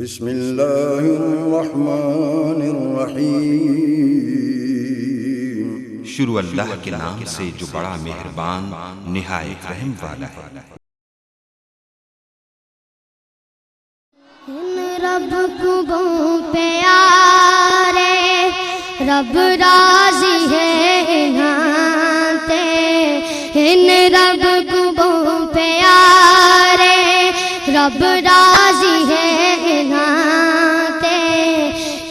بسم اللہ الرحمن الرحیم۔ شروع اللہ کے نام سے جو بڑا مہربان نہایت رحم والا ہے۔ رب کو پیارے رب راضی ہے انہاں ان رب کو پیارے رب راضی ہے انہاں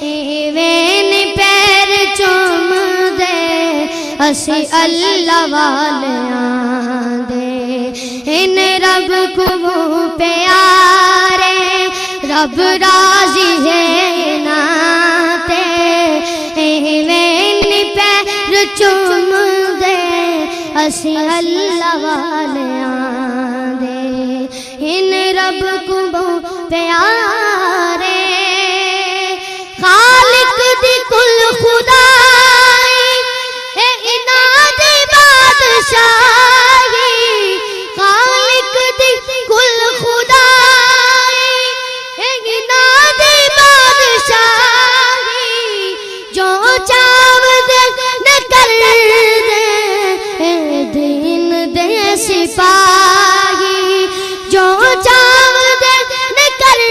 ایویں پیر چوم دے اسی اللہ والیاں دے ان رب کو پیارے رب راضی ہے ناتے ایویں پیر چوم دے اسی اللہ والیاں دے ان رب کو پیارے خالق دی کل خدائی انہاں دی بادشاہی خالق دی کل خدائی جو چاو دے نہ کر دے دین دے سپاہی جو چاو دے نہ کر دے۔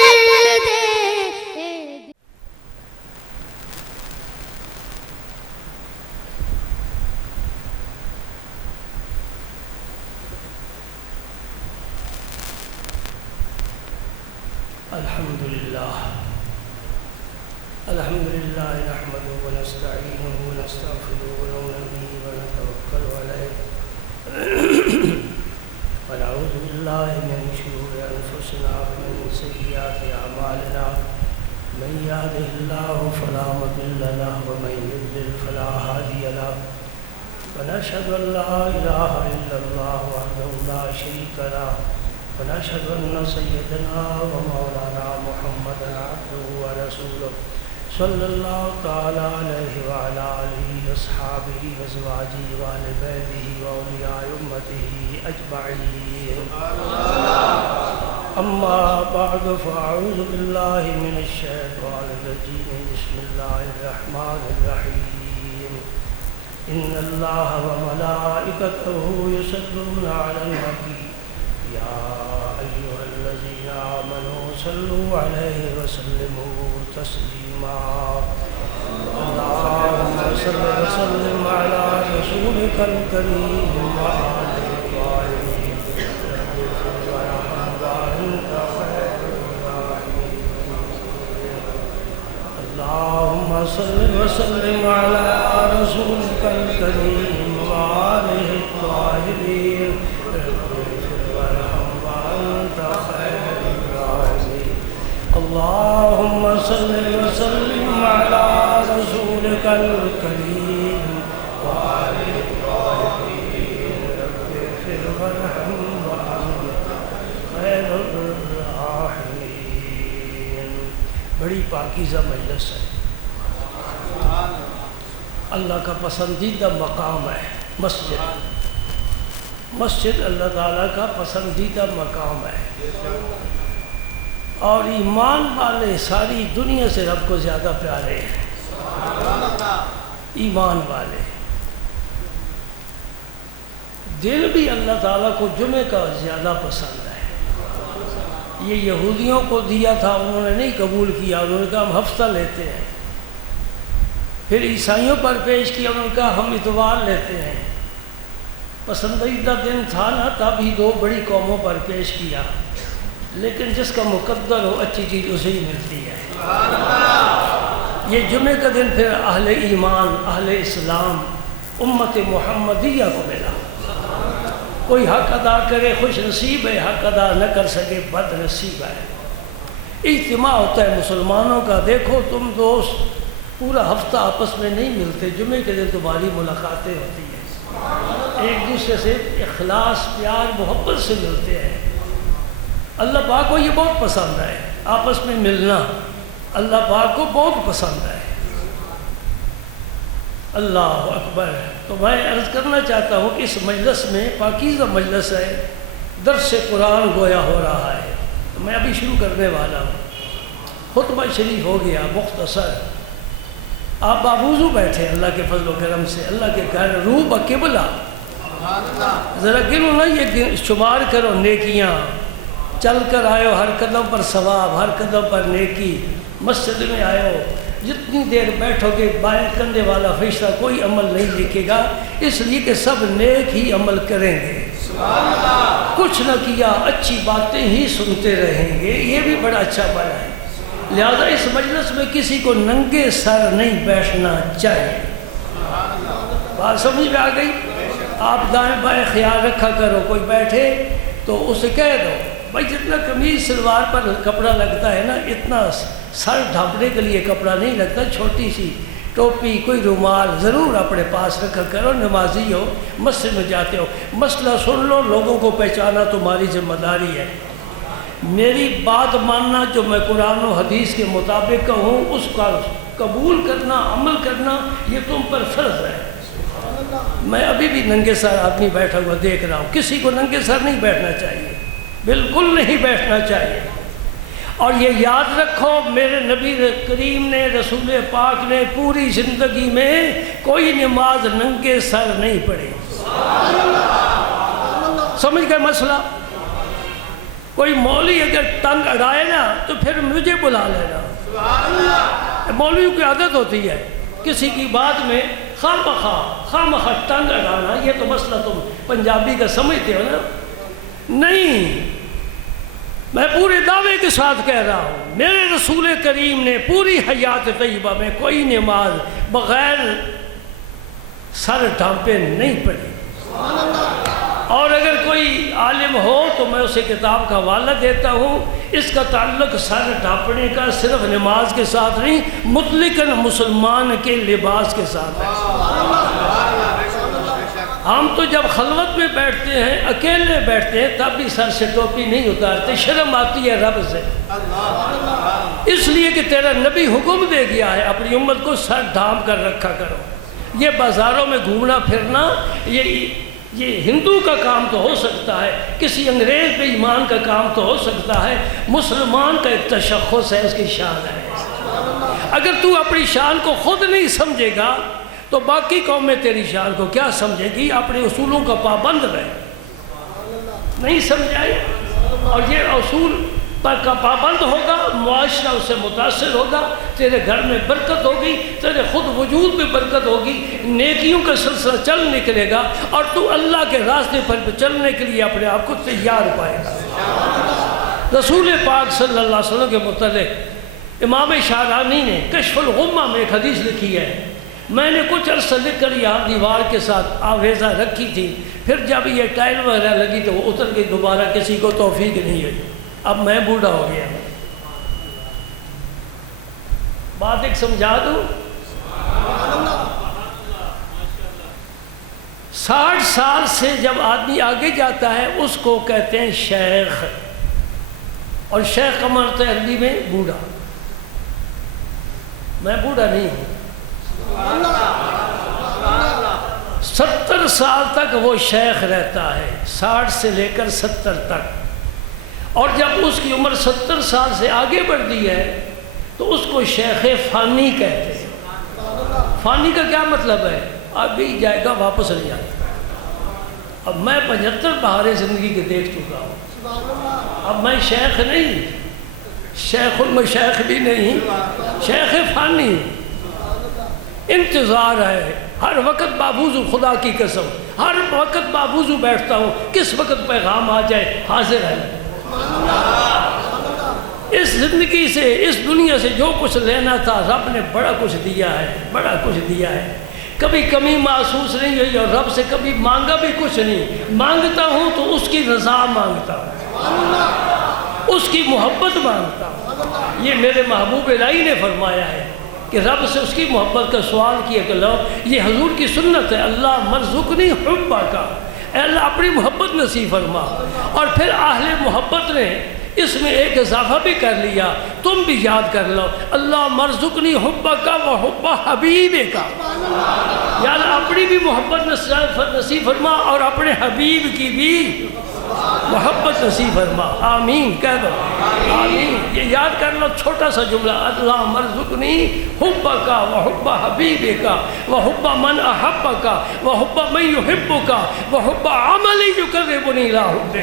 الحمد لله نحمده ونستعينه ونستغفره ونؤمن به ونتوكل عليه ونعوذ بالله من شرور انفسنا ومن سيئات اعمالنا من يهده الله فلا مضل له ومن يضلل فلا هادي له ونشهد ان لا اله الا الله وحده لا شريك له ونشهد ان سيدنا ومولانا محمدا عبده ورسوله صلی اللہ تعالی علیہ وعلا آلہ اصحابہ وازواجہ واہل بیتہ واولیاء امتہ اجمعین اما بعد فاعوذ باللہ من الشیطان الرجیم بسم اللہ الرحمن الرحیم ان اللہ وملائکتہ یصلون علی النبی یا ایہا الذین آمنوا صلوا علیہ وسلموا تسلیما اللہم صل وسلم علی رسولک الکریم وعلی الطاہرین وانت خیر الراحمین اللہم صل وسلم علی رسولک الکریم وعلی الطاہرین اللهم صل وسلم على رسولك الكريم وعلى الطاهرين رب اغفر وارحم وأنت خير الراحمين۔ بڑی پاکیزہ مجلس ہے، اللہ کا پسندیدہ مقام ہے مسجد اللہ تعالیٰ کا پسندیدہ مقام ہے، اور ایمان والے ساری دنیا سے رب کو زیادہ پیارے ہیں۔ ایمان والے دل بھی اللہ تعالیٰ کو جمعے کا زیادہ پسند ہے۔ یہ یہودیوں کو دیا تھا، انہوں نے نہیں قبول کیا، انہوں نے کہا ہم ہفتہ لیتے ہیں۔ پھر عیسائیوں پر پیش کیا، انہوں نے کہا ہم اتوار لیتے ہیں۔ پسندیدہ دن تھا نا، تب ہی دو بڑی قوموں پر پیش کیا، لیکن جس کا مقدر ہو اچھی چیز اسے ہی ملتی ہے۔ یہ جمعے کا دن پھر اہل ایمان، اہل اسلام، امت محمدیہ کو ملا۔ کوئی حق ادا کرے خوش نصیب ہے، حق ادا نہ کر سکے بد نصیب ہے۔ اجتماع ہوتا ہے مسلمانوں کا، دیکھو تم دوست پورا ہفتہ آپس میں نہیں ملتے، جمعے کے دن تمہاری ملاقاتیں ہوتی ہیں، ایک دوسرے سے اخلاص پیار محبت سے ملتے ہیں۔ اللہ پاک کو یہ بہت پسند ہے، آپس میں ملنا اللہ پاک کو بہت پسند ہے۔ اللہ اکبر۔ تو میں عرض کرنا چاہتا ہوں کہ اس مجلس میں پاکیزہ مجلس ہے، درس قرآن گویا ہو رہا ہے، تو میں ابھی شروع کرنے والا ہوں۔ خطبہ شریف ہو گیا مختصر، آپ باوضو بیٹھے اللہ کے فضل و کرم سے، اللہ کے گھر روح بقبلہ، ذرا گنو نا یہ شمار کرو نیکیاں، چل کر آئے ہو ہر قدم پر ثواب، ہر قدم پر نیکی، مسجد میں آئے ہو، جتنی دیر بیٹھو گے بائیں کندھے والا فرشتہ کوئی عمل نہیں لکھے گا، اس لیے کہ سب نیک ہی عمل کریں گے، کچھ نہ کیا اچھی باتیں ہی سنتے رہیں گے، یہ بھی بڑا اچھا بنا ہے۔ لہذا اس مجلس میں کسی کو ننگے سر نہیں بیٹھنا چاہیے، بات سمجھ میں آ گئی؟ آپ دائیں بائیں خیال رکھا کرو، کوئی بیٹھے تو اسے کہہ دو بھائی جتنا قمیض شلوار پر کپڑا لگتا ہے نا اتنا سر ڈھانپنے کے لیے کپڑا نہیں لگتا، چھوٹی سی ٹوپی کوئی رومال ضرور اپنے پاس رکھا کرو، نمازی ہو مسجد میں جاتے ہو، مسئلہ سن لو، لوگوں کو پہچانا تمہاری ذمہ داری ہے، میری بات ماننا جو میں قرآن و حدیث کے مطابق کہوں اس کا قبول کرنا عمل کرنا یہ تم پر فرض ہے۔ میں ابھی بھی ننگے سر آدمی بیٹھا ہوا دیکھ رہا ہوں، کسی کو ننگے سر نہیں بیٹھنا چاہیے، بالکل نہیں بیٹھنا چاہیے، اور یہ یاد رکھو میرے نبی کریم نے رسول پاک نے پوری زندگی میں کوئی نماز ننگے سر نہیں پڑھی، سمجھ گئے مسئلہ؟ کوئی مولوی اگر ٹنگ اڑائے نا تو پھر مجھے بلا لینا، مولویوں کی عادت ہوتی ہے کسی کی بات میں خواہ مخواہ ٹنگ اڑانا، یہ تو مسئلہ تم پنجابی کا سمجھتے ہو نا، نہیں، میں پورے دعوے کے ساتھ کہہ رہا ہوں میرے رسول کریم نے پوری حیات طیبہ میں کوئی نماز بغیر سر ڈھانپے نہیں پڑھی، اور اگر کوئی عالم ہو تو میں اسے کتاب کا حوالہ دیتا ہوں، اس کا تعلق سر ڈھانپنے کا صرف نماز کے ساتھ نہیں، مطلقاً مسلمان کے لباس کے ساتھ ہے۔ ہم تو جب خلوت میں بیٹھتے ہیں اکیلے بیٹھتے ہیں تب بھی سر سے ٹوپی نہیں اتارتے، شرم آتی ہے رب سے، اس لیے کہ تیرا نبی حکم دے گیا ہے اپنی امت کو سر ڈھانپ کر رکھا کرو۔ یہ بازاروں میں گھومنا پھرنا یہ ہندو کا کام تو ہو سکتا ہے، کسی انگریز بے ایمان کا کام تو ہو سکتا ہے، مسلمان کا ایک تشخص ہے، اس کی شان ہے۔ اگر تو اپنی شان کو خود نہیں سمجھے گا تو باقی قومیں تیری شان کو کیا سمجھے گی؟ اپنے اصولوں کا پابند رہے، نہیں سمجھائے، اور یہ اصول پر کا پابند ہوگا، معاشرہ اس سے متاثر ہوگا، تیرے گھر میں برکت ہوگی، تیرے خود وجود میں برکت ہوگی، نیکیوں کا سلسلہ چل نکلے گا، اور تو اللہ کے راستے پر چلنے کے لیے اپنے آپ کو تیار پائے گا۔ رسول پاک صلی اللہ علیہ وسلم کے متعلق امام شعرانی نے کشف الغمہ میں ایک حدیث لکھی ہے، میں نے کچھ عرصہ لکھ کر یہاں دیوار کے ساتھ آویزہ رکھی تھی، پھر جب یہ ٹائل وغیرہ لگی تو وہ اتر گئی، دوبارہ کسی کو توفیق نہیں ہوئی، اب میں بوڑھا ہو گیا۔ بات ایک سمجھا دوں، 60 سال سے جب آدمی آگے جاتا ہے اس کو کہتے ہیں شیخ، اور شیخ کا معنی ہے عربی میں بوڑھا، میں بوڑھا نہیں ہوں، 70 سال تک وہ شیخ رہتا ہے، 60 سے لے کر 70 تک، اور جب اس کی عمر 70 سال سے آگے بڑھتی ہے تو اس کو شیخ فانی کہتے ہیں۔ فانی کا کیا مطلب ہے؟ ابھی جائے گا واپس نہیں آتا۔ اب میں 75 بہاریں زندگی کے دیکھ چکا ہوں، اب میں شیخ نہیں، شیخ المشیخ بھی نہیں، شیخ فانی، انتظار ہے، ہر وقت بابوزو، خدا کی قسم ہر وقت بابوزو بیٹھتا ہوں، کس وقت پیغام آ جائے حاضر ہے۔ اس زندگی سے، اس دنیا سے جو کچھ لینا تھا رب نے بڑا کچھ دیا ہے، بڑا کچھ دیا ہے، کبھی کمی محسوس نہیں ہوئی، اور رب سے کبھی مانگا بھی کچھ نہیں، مانگتا ہوں تو اس کی رضا مانگتا ہوں، اس کی محبت مانگتا ہوں۔ یہ میرے محبوب الہی نے فرمایا ہے کہ رب سے اس کی محبت کا سوال کیا کہ لو، یہ حضور کی سنت ہے، اللہ مرزقنی حبہ کا، اے اللہ اپنی محبت نصیب فرما، اور پھر اہل محبت نے اس میں ایک اضافہ بھی کر لیا، تم بھی یاد کر لو، اللہ مرزقنی حبہ کا و حبہ حبیب کا، یا اللہ اپنی بھی محبت نصیب فرما اور اپنے حبیب کی بھی محبت نصیب فرما، آمین کہہ دو، آمین۔ یہ یاد کر لو چھوٹا سا جملہ، اللہ مرزقنی حبک وحب حبیبک وحب من احبک وحب من یحبک وحب عمل یقربنی الی حبک۔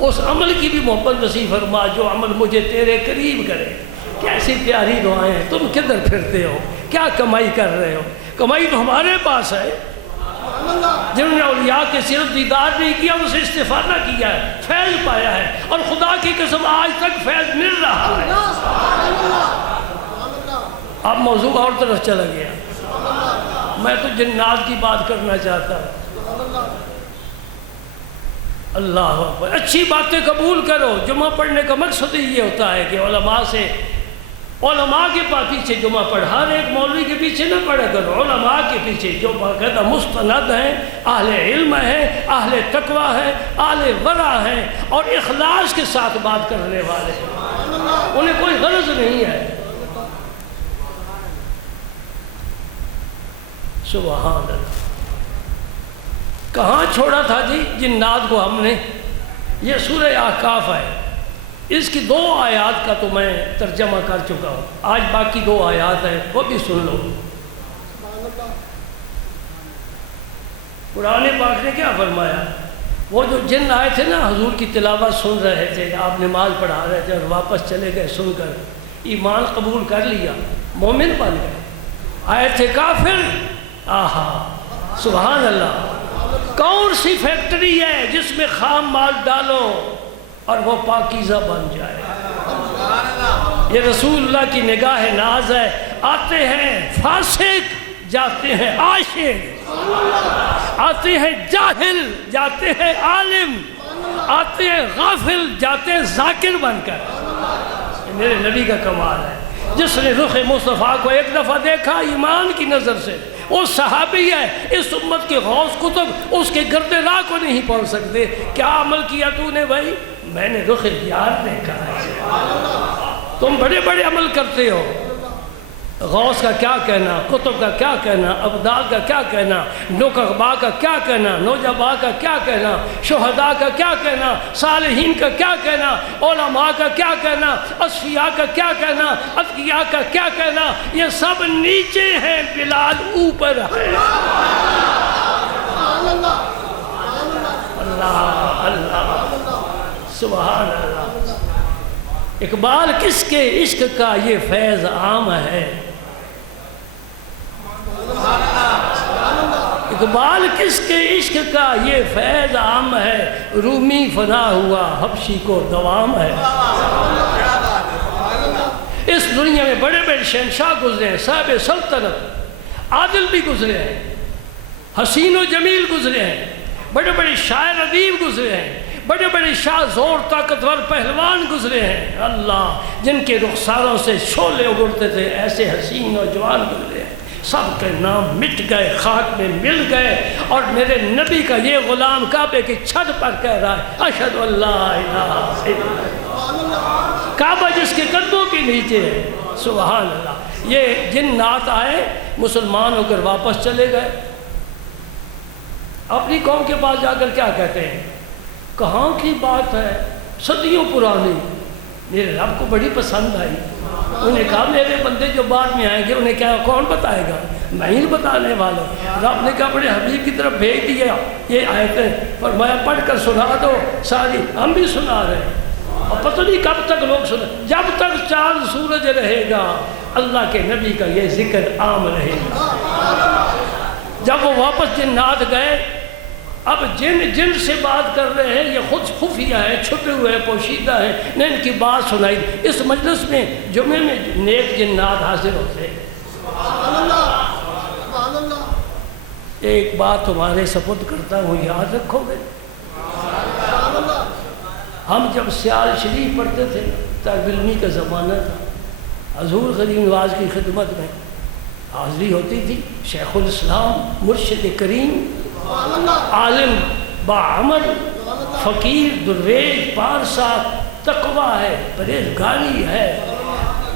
اس عمل کی بھی محبت نصیب فرما جو عمل مجھے تیرے قریب کرے۔ کیسی پیاری دعائیں ہیں، تم کدھر پھرتے ہو، کیا کمائی کر رہے ہو؟ کمائی تو ہمارے پاس ہے، جنہوں نے اولیاء کے صرف دیدار نہیں کیا اسے استفادہ کیا ہے، فیض پایا ہے، اور خدا کی قسم آج تک فیض مل رہا ہے۔ اب موضوع اور طرف چلا گیا، میں تو جنات کی بات کرنا چاہتا ہوں۔ اللہ اکبر، اچھی باتیں قبول کرو۔ جمعہ پڑھنے کا مقصد ہی یہ ہوتا ہے کہ علماء کے پیچھے جمعہ پڑھ، ہر ایک مولوی کے پیچھے نہ پڑھا کرو، علماء کے پیچھے جو باقاعدہ مستند ہیں، اہل علم ہیں، اہل تقوی ہیں، اہل ورع ہیں، اور اخلاص کے ساتھ بات کرنے والے ہیں، انہیں کوئی غرض نہیں ہے۔ سبحان اللہ۔ کہاں چھوڑا تھا جی جنات کو ہم نے؟ یہ سورہ احقاف ہے، اس کی 2 آیات کا تو میں ترجمہ کر چکا ہوں، آج باقی 2 آیات ہیں وہ بھی سن لو۔ قرآن پاک نے کیا فرمایا؟ وہ جو جن آئے تھے نا حضور کی تلاوت سن رہے تھے، آپ نماز پڑھا رہے تھے اور واپس چلے گئے سن کر، ایمان قبول کر لیا، مومن بن گئے، آئے تھے کافر۔ آہا سبحان اللہ۔ کون سی فیکٹری ہے جس میں خام مال ڈالو اور وہ پاکیزہ بن جائے؟ یہ رسول اللہ کی نگاہ ناز ہے۔ آتے ہیں فاسق، جاتے ہیں عاشق، آتے ہیں جاہل، جاتے ہیں عالم، آتے ہیں غافل، جاتے ہیں ذاکر بن کر۔ یہ میرے نبی کا کمال ہے۔ جس نے رخ مصطفیٰ کو ایک دفعہ دیکھا ایمان کی نظر سے، وہ صحابی ہے، اس امت کے غوث قطب، اس کے گرد راہ کو نہیں پہنچ سکتے۔ کیا عمل کیا تو نے بھائی؟ میں نے رخ یار دیکھا ہے۔ تم بڑے بڑے عمل کرتے ہو، غوث کا کیا کہنا، قطب کا کیا کہنا، ابدال کا کیا کہنا، نقبا کا کیا کہنا، نوجبا کا کیا کہنا، شہداء کا کیا کہنا، صالحین کا کیا کہنا، علماء کا کیا کہنا، اصفیاء کا کیا کہنا، اتقیاء کا کیا کہنا۔ یہ سب نیچے ہیں، بلال اوپر ہے۔ اللہ اللہ سبحان اللہ۔ اقبال کس کے عشق کا یہ فیض عام ہے؟ اقبال کس کے عشق کا یہ فیض عام ہے؟ رومی فنا ہوا حبشی کو دوام ہے۔ اس دنیا میں بڑے بڑے شہنشاہ گزرے ہیں، صاحب سلطنت عادل بھی گزرے ہیں، حسین و جمیل گزرے ہیں، بڑے بڑے شاعر ادیب گزرے ہیں، بڑے بڑے شاہ زور طاقتور پہلوان گزرے ہیں۔ اللہ جن کے رخساروں سے شعلے اگڑتے تھے، ایسے حسین نوجوان گزرے ہیں، سب کے نام مٹ گئے، خاک میں مل گئے، اور میرے نبی کا یہ غلام کعبے کی چھت پر کہہ رہا ہے اشہد ان لا الہ الا اللہ۔ کعبہ جس کے قدموں کے نیچے ہے۔ سبحان اللہ۔ یہ جنات آئے، مسلمان ہو کر واپس چلے گئے، اپنی قوم کے پاس جا کر کیا کہتے ہیں؟ کہاں کی بات ہے، صدیوں پرانی، میرے رب کو بڑی پسند آئی۔ انہیں کہا میرے بندے جو بعد میں آئیں گے انہیں کیا کون بتائے گا؟ میں ہی بتانے والا۔ رب نے کہا اپنے حبیب کی طرف بھیج دیا یہ آیتیں، فرمایا پڑھ کر سنا دو ساری، ہم بھی سنا رہے ہیں، اور پتہ نہیں کب تک لوگ سنیں، جب تک چاند سورج رہے گا اللہ کے نبی کا یہ ذکر عام رہے گا۔ جب وہ واپس جنات گئے، اب جن سے بات کر رہے ہیں یہ خود خفیہ ہیں، چھپے ہوئے ہیں، پوشیدہ ہیں، نے ان کی بات سنائی۔ اس مجلس میں جمعے میں نیک جنات حاضر ہوتے ہیں۔ ایک بات تمہارے سپرد کرتا ہوں، یاد رکھو گے؟ ہم جب سیال شریف پڑھتے تھے، طالب علمی کا زمانہ تھا، حضور غریب نواز کی خدمت میں حاضری ہوتی تھی، شیخ الاسلام مرشد کریم، عالم باعمل، فقیر درویش، پارسا، تقویٰ ہے، پرہیزگاری ہے،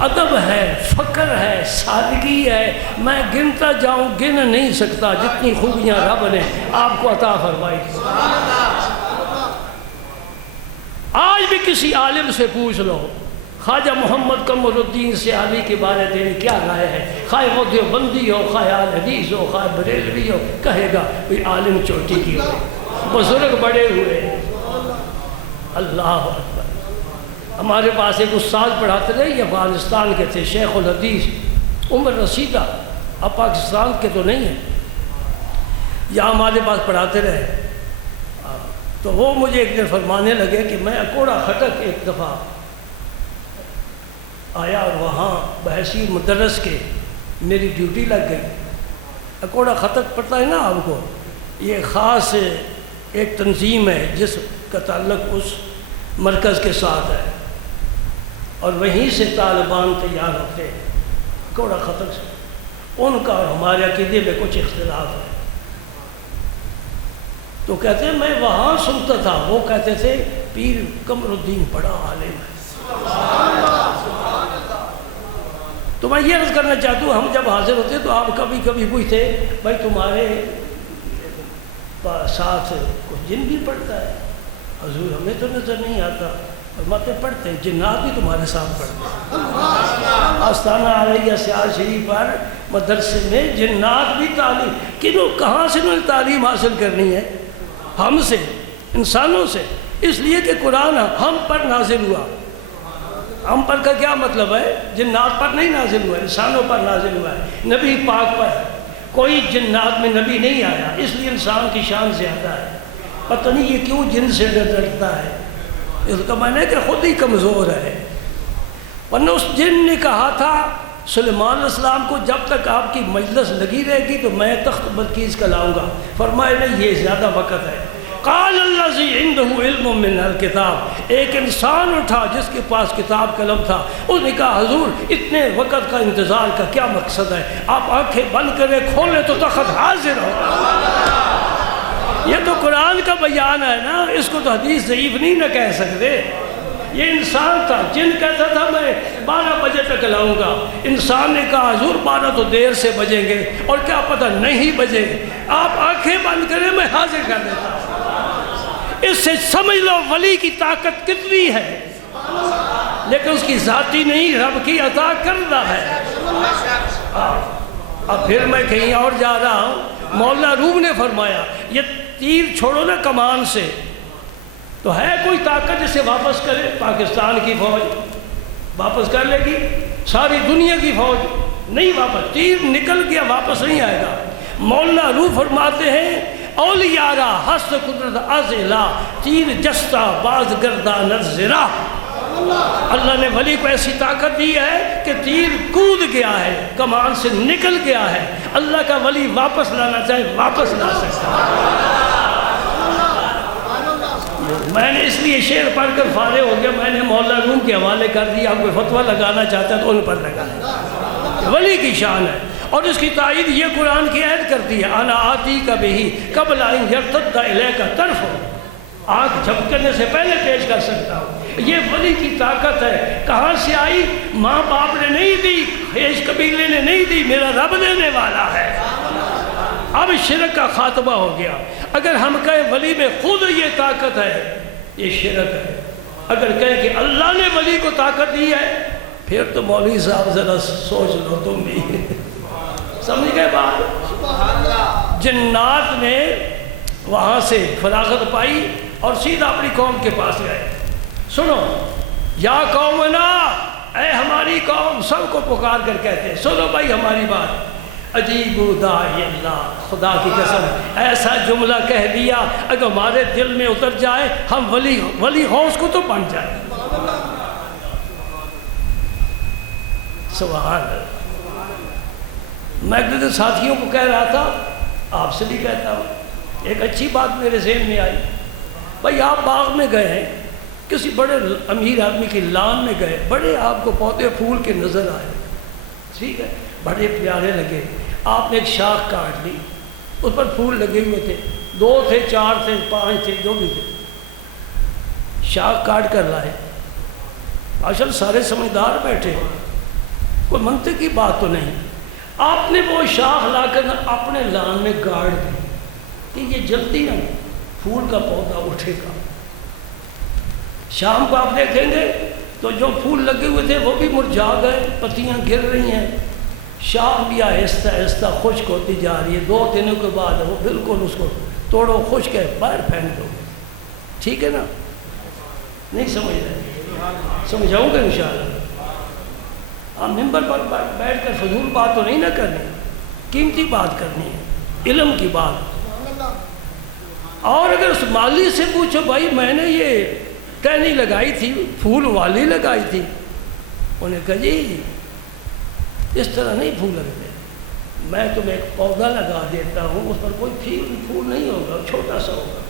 ادب ہے، فقر ہے، سادگی ہے، میں گنتا جاؤں گن نہیں سکتا جتنی خوبیاں رب نے آپ کو عطا فرمائی۔ آج بھی کسی عالم سے پوچھ لو خواجہ محمد قمر الدین سیالی کے بارے تیری کیا رائے ہے، خواہ وہ دیوبندی ہو، خواہ اہل حدیث ہو، خواہ بریلوی ہو، کہے گا کوئی عالم چوٹی کی ہو، بزرگ بڑے ہوئے۔ اللہ اکبر۔ ہمارے پاس ایک استاد پڑھاتے رہے، یہ افغانستان کے تھے، شیخ الحدیث عمر رسیدہ، اب پاکستان کے تو نہیں ہیں، یہاں ہمارے پاس پڑھاتے رہے۔ تو وہ مجھے ایک دن فرمانے لگے کہ میں اکوڑا خٹک ایک دفعہ آیا اور وہاں بحثی مدرس کے میری ڈیوٹی لگ گئی۔ اکوڑا خٹک پتہ ہے نا آپ کو، یہ خاص ایک تنظیم ہے جس کا تعلق اس مرکز کے ساتھ ہے، اور وہیں سے طالبان تیار ہوتے ہیں، اکوڑا خٹک سے۔ ان کا اور ہمارے عقیدے میں کچھ اختلاف ہے، تو کہتے ہیں میں وہاں سنتا تھا، وہ کہتے تھے پیر قمر الدین بڑا عالم ہے۔ تو میں یہ عرض کرنا چاہتا ہوں، ہم جب حاضر ہوتے تو آپ کبھی کبھی پوچھتے بھائی تمہارے ساتھ کچھ جن بھی پڑھتا ہے؟ حضور ہمیں تو نظر نہیں آتا، فرماتے پڑھتے ہیں، جنات بھی تمہارے ساتھ پڑھتے ہیں۔ آستانہ علیہ سیال شریف پر مدرسے میں جنات بھی تعلیم، کہاں سے انہوں نے تعلیم حاصل کرنی ہے؟ ہم سے، انسانوں سے، اس لیے کہ قرآن ہم پر نازل ہوا۔ ہم پر کا کیا مطلب ہے؟ جنات پر نہیں نازل ہوا، انسانوں پر نازل ہوا ہے، نبی پاک پر۔ کوئی جنات میں نبی نہیں آیا، اس لیے انسان کی شان زیادہ ہے۔ پتہ نہیں یہ کیوں جن سے ڈرتا ہے، اس کا معنی ہے کہ خود ہی کمزور ہے۔ ورنہ اس جن نے کہا تھا سلیمان علیہ السلام کو جب تک آپ کی مجلس لگی رہے گی تو میں تخت بلقیس کا لاؤں گا، فرمایا نہیں یہ زیادہ وقت ہے۔ قال الذی عنده علم من الکتاب، ایک انسان اٹھا جس کے پاس کتاب قلم تھا، اس نے کہا حضور اتنے وقت کا انتظار کا کیا مقصد ہے؟ آپ آنکھیں بند کریں کھولیں تو تخت حاضر ہوگا۔ یہ تو قرآن کا بیان ہے نا، اس کو تو حدیث ضعیف نہیں نہ کہہ سکتے۔ یہ انسان تھا، جن کہتا تھا میں 12 بجے تک لاؤں گا، انسان نے کہا حضور 12 تو دیر سے بجیں گے، اور کیا پتہ نہیں بجے، آپ آنکھیں بند کریں میں حاضر کر دیتا ہوں۔ اس سے سمجھ لو ولی کی طاقت کتنی ہے، لیکن اس کی ذاتی نہیں، رب کی عطا کردہ ہے۔ اب پھر میں کہیں اور جا رہا ہوں، مولانا روم نے فرمایا یہ تیر چھوڑو نا کمان سے، تو ہے کوئی طاقت جسے واپس کرے؟ پاکستان کی فوج واپس کر لے گی؟ ساری دنیا کی فوج نہیں واپس، تیر نکل گیا واپس نہیں آئے گا۔ مولانا روح فرماتے ہیں اولیارا ہست قدرت ازلا، تیر جستا باز گردہ نظرہ۔ اللہ نے ولی کو ایسی طاقت دی ہے کہ تیر کود گیا ہے، کمان سے نکل گیا ہے، اللہ کا ولی واپس لانا چاہے واپس لا سکتا ہے۔ میں نے اس لیے شعر پڑھ کر فارغ ہو گیا، میں نے مولانا روم کے حوالے کر دیا، آپ کوئی فتویٰ لگانا چاہتا ہے تو ان پر لگائیں، ولی کی شان ہے۔ اور اس کی تائید یہ قرآن کی عہد کرتی ہے، انا آتی کا بھی قبل ان یرتد الیک طرف، آنکھ جھپکنے سے پہلے پیش کر سکتا ہوں۔ یہ ولی کی طاقت ہے، کہاں سے آئی؟ ماں باپ نے نہیں دی، خیش قبیلے نے نہیں دی، میرا رب دینے والا ہے۔ اب شرک کا خاتمہ ہو گیا۔ اگر ہم کہیں ولی میں خود یہ طاقت ہے، یہ شرک ہے۔ اگر کہیں کہ اللہ نے ولی کو طاقت دی ہے، پھر تو مولوی صاحب ذرا سوچ لو تم بھی، سمجھ گئے بات؟ جنات نے وہاں سے فراغت پائی اور سیدھا اپنی قوم کے پاس گئے۔ سنو یا قومنا، اے ہماری قوم، سب کو پکار کر کہتے ہیں سنو بھائی ہماری بات، عجیب داعی اللہ، خدا کی قسم ایسا جملہ کہہ دیا اگر ہمارے دل میں اتر جائے ہم ولی ہوش کو تو بن جائے۔ سبحان اللہ۔ میں اپنے ساتھیوں کو کہہ رہا تھا، آپ سے بھی کہتا ہوں، ایک اچھی بات میرے ذہن میں آئی۔ بھائی آپ باغ میں گئے ہیں، کسی بڑے امیر آدمی کی لان میں گئے، بڑے آپ کو پودے پھول کے نظر آئے، ٹھیک ہے، بڑے پیارے لگے، آپ نے ایک شاخ کاٹ لی، اس پر پھول لگے ہوئے تھے، 2 تھے 4 تھے 5 تھے جو بھی تھے، شاخ کاٹ کر لائے۔ ماشاء اللہ سارے سمجھدار بیٹھے، کوئی منطق کی بات تو نہیں۔ آپ نے وہ شاخ لا کر اپنے لان میں گاڑ دی کہ یہ جلدی نہ پھول کا پودا اٹھے گا، شام کو آپ دیکھیں گے تو جو پھول لگے ہوئے تھے وہ بھی مرجھا گئے، پتیاں گر رہی ہیں، شام بھی آہستہ آہستہ خشک ہوتی جا رہی ہے، 2 دنوں کے بعد وہ بالکل اس کو توڑو، خشک ہے، باہر پھینک دو، ٹھیک ہے نا؟ نہیں سمجھ رہے؟ سمجھاؤں گا انشاءاللہ۔ آپ ممبر پر بیٹھ کر فضول بات تو نہیں نہ کرنی، قیمتی بات کرنی ہے، علم کی بات۔ اور اگر اس مالی سے پوچھو بھائی میں نے یہ ٹہنی لگائی تھی، پھول والی لگائی تھی، انہیں کہا جی اس طرح نہیں پھول لگتے، میں تمہیں ایک پودا لگا دیتا ہوں، اس پر کوئی پھول نہیں ہوگا، چھوٹا سا ہوگا۔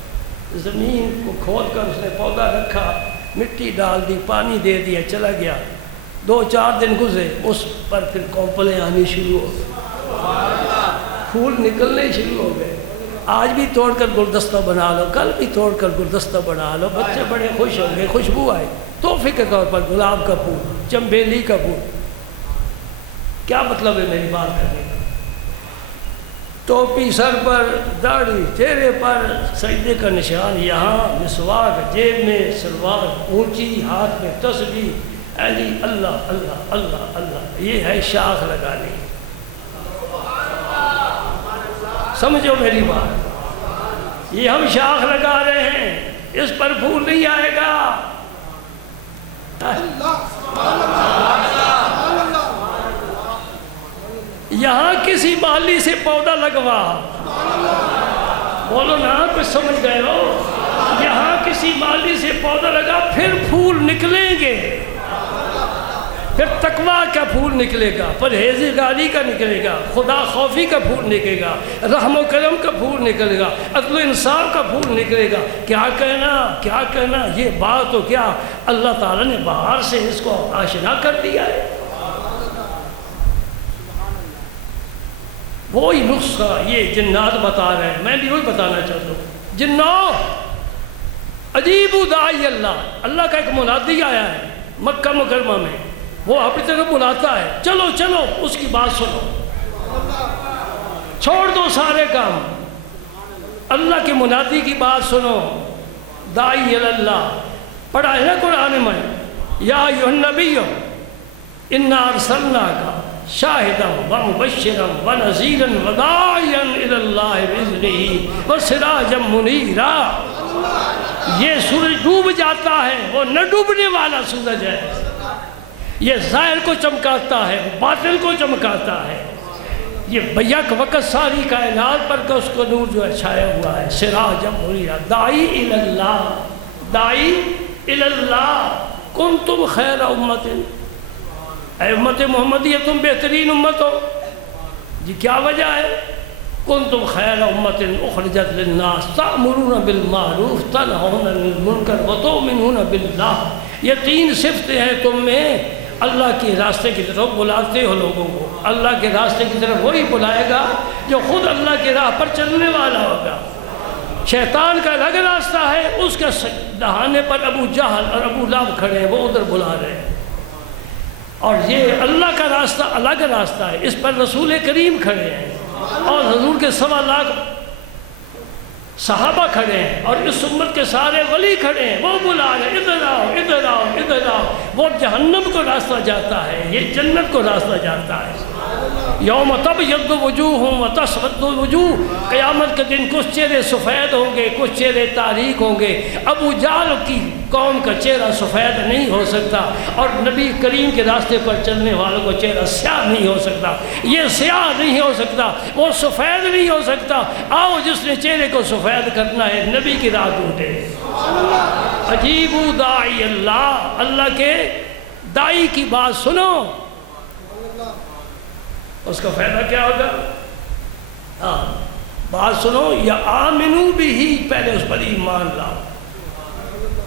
زمین کو کھود کر اس نے پودا رکھا، مٹی ڈال دی، پانی دے دیا، چلا گیا۔ 2-4 دن گزرے، اس پر پھر کوپلیں آنی شروع ہو گئی، پھول نکلنے شروع ہو گئے۔ آج بھی توڑ کر گلدستہ بنا لو، کل بھی توڑ کر گلدستہ بنا لو، بچے بڑے خوش ہوں گے، خوشبو آئے، تحفے کے طور پر گلاب کا پھول، چنبیلی کا پھول۔ کیا مطلب ہے میری بات کرنے کا؟ ٹوپی سر پر، داڑھی چہرے پر، سجدے کا نشان یہاں، مسواک جیب میں، سلوار اونچی، ہاتھ میں تسبیح، اے جی اللہ اللہ اللہ اللہ، یہ ہے شاخ لگانی۔ سمجھو میری بات، یہ ہم شاخ لگا رہے ہیں، اس پر پھول نہیں آئے گا۔ یہاں کسی مالی سے پودا لگوا، بولو نا کچھ سمجھ گئے ہو؟ یہاں کسی مالی سے پودا لگا، پھر پھول نکلیں گے، پھر تقویٰ کا پھول نکلے گا، پرہیزگاری کا نکلے گا، خدا خوفی کا پھول نکلے گا، رحم و کرم کا پھول نکلے گا، عدل و انصاف کا پھول نکلے گا۔ کیا کہنا، یہ بات تو کیا اللہ تعالیٰ نے باہر سے اس کو آشنا کر دیا ہے۔ وہی نسخہ یہ جنات بتا رہے ہیں، میں بھی وہی بتانا چاہتا ہوں۔ جنوں عجیب داعی اللہ، اللہ کا ایک منادی آیا ہے مکہ مکرمہ میں، وہ اپنی طرف بلاتا ہے، چلو چلو اس کی بات سنو، چھوڑ دو سارے کام، اللہ کے منادی کی بات سنو۔ داعی اللہ پڑھا ہے نا قرآن میں، یا ایھا النبی انا ارسلناک شاہدا ومبشرا ونذیرا وداعیا الی اللہ باذنہ وسراجا منیرا۔ یہ سورج ڈوب جاتا ہے، وہ نہ ڈوبنے والا سورج ہے، یہ ظاہر کو چمکاتا ہے، باطن کو چمکاتا ہے، یہ بیک وقت ساری کائنات پر کا اس کا نور جو ہے چھایا ہوا ہے۔ سراجا منیرا، داعی الی اللہ، داعی الی اللہ۔ کنتم خیر امت، اے امت محمدیہ تم بہترین امت ہو۔ جی کیا وجہ ہے؟ کنتم خیر امت اخرجت للناس تأمرون بالمعروف تنہون عن المنکر وتؤمنون باللہ۔ یہ 3 صفتیں ہیں تم میں، اللہ کے راستے کی طرف بلاتے ہو لوگوں کو۔ اللہ کے راستے کی طرف وہی بلائے گا جو خود اللہ کے راہ پر چلنے والا ہوگا۔ شیطان کا الگ راستہ ہے، اس کے دہانے پر ابو جہل اور ابو لہب کھڑے ہیں، وہ ادھر بلا رہے ہیں، اور یہ اللہ کا راستہ الگ راستہ ہے، اس پر رسول کریم کھڑے ہیں اور حضور کے 1.25 لاکھ صحابہ کھڑے ہیں، اور اس امت کے سارے ولی کھڑے ہیں، وہ بلا رہے ہیں، ادھر آؤ ادھر آؤ ادھر آؤ۔ وہ جہنم کو راستہ جاتا ہے، یہ جنت کو راستہ جاتا ہے۔ یوم تبیض وجوہ وتسود وجوہ، قیامت کے دن کچھ چہرے سفید ہوں گے، کچھ چہرے تاریک ہوں گے۔ ابو جہل کی قوم کا چہرہ سفید نہیں ہو سکتا، اور نبی کریم کے راستے پر چلنے والوں کا چہرہ سیاہ نہیں ہو سکتا، یہ سیاہ نہیں ہو سکتا، وہ سفید نہیں ہو سکتا۔ آؤ جس نے چہرے کو سفید کرنا ہے نبی کی راہ ڈھونڈے۔ عجیب داعی اللہ، اللہ کے داعی کی بات سنو، اس کا فائدہ کیا ہوگا؟ ہاں بات سنو، یا آمنو بھی، پہلے اس پر ایمان لاؤ۔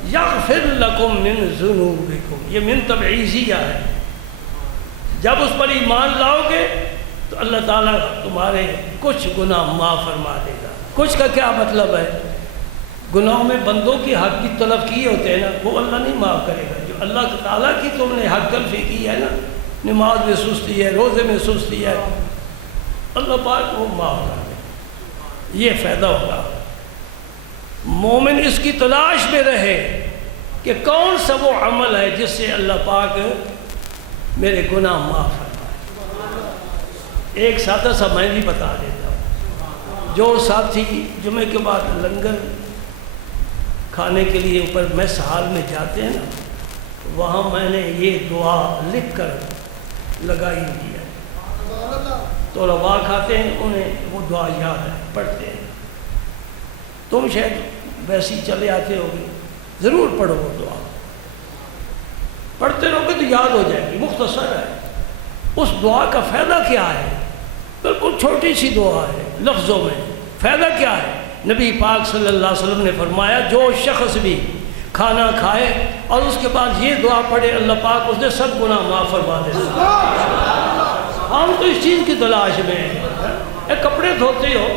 یغفر لکم من ذنوبکم، یہ من تبعیضیہ ہے، جب اس پر ایمان لاؤ گے تو اللہ تعالیٰ تمہارے کچھ گناہ معاف فرما دے گا۔ کچھ کا کیا مطلب ہے؟ گناہوں میں بندوں کی حق کی طلب کیے ہوتے ہیں نا، وہ اللہ نہیں معاف کرے گا۔ جو اللہ تعالیٰ کی تم نے حق تلفی کی ہے نا، نماز میں سستی ہے، روزے میں سستی ہے، اللہ پاک وہ معاف کر دے۔ یہ فائدہ ہوگا، مومن اس کی تلاش میں رہے کہ کون سا وہ عمل ہے جس سے اللہ پاک میرے گناہ معاف فرمائے۔ ایک سادہ سا میں بھی بتا دیتا ہوں۔ جو ساتھی جمعے کے بعد لنگر کھانے کے لیے اوپر میس ہال میں جاتے ہیں نا، وہاں میں نے یہ دعا لکھ کر لگائی ہوئی ہے، تو روا کھاتے ہیں انہیں وہ دعا یاد ہے، پڑھتے ہیں۔ تم شاید ویسے ہی چلے آتے ہوگے، ضرور پڑھو وہ دعا، پڑھتے رہو گے تو یاد ہو جائے گی، مختصر ہے۔ اس دعا کا فائدہ کیا ہے؟ بالکل چھوٹی سی دعا ہے لفظوں میں، فائدہ کیا ہے؟ نبی پاک صلی اللہ علیہ وسلم نے فرمایا جو شخص بھی کھانا کھائے اور اس کے بعد یہ دعا پڑھے، اللہ پاک اس نے سب گناہ معاف فرما دیتا۔ ہم تو اس چیز کی تلاش میں ہیں۔ کپڑے دھوتے ہو،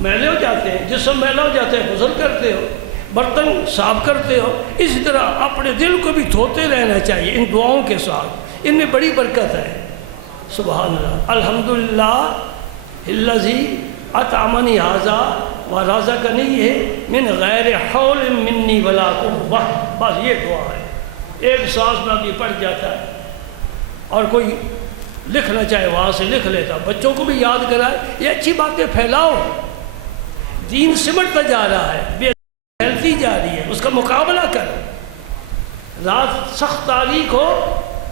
میلے ہو جاتے ہیں، جسم میلا ہو جاتے ہیں، غسل کرتے ہو، برتن صاف کرتے ہو، اسی طرح اپنے دل کو بھی دھوتے رہنا چاہیے ان دعاؤں کے ساتھ، ان میں بڑی برکت ہے۔ سبحان اللہ، الحمدللہ الذی اطعمنی ھذا ورزقنی من غیر حول منی ولا قوہ، بس یہ دعا ہے، ایک سانس میں بھی پڑھ جاتا ہے۔ اور کوئی لکھنا چاہے وہاں سے لکھ لیتا، بچوں کو بھی یاد کرائے، یہ اچھی باتیں پھیلاؤ، دین سمٹتا جا رہا ہے، بے پھیلتی جا رہی ہے، اس کا مقابلہ کر۔ رات سخت تاریک ہو،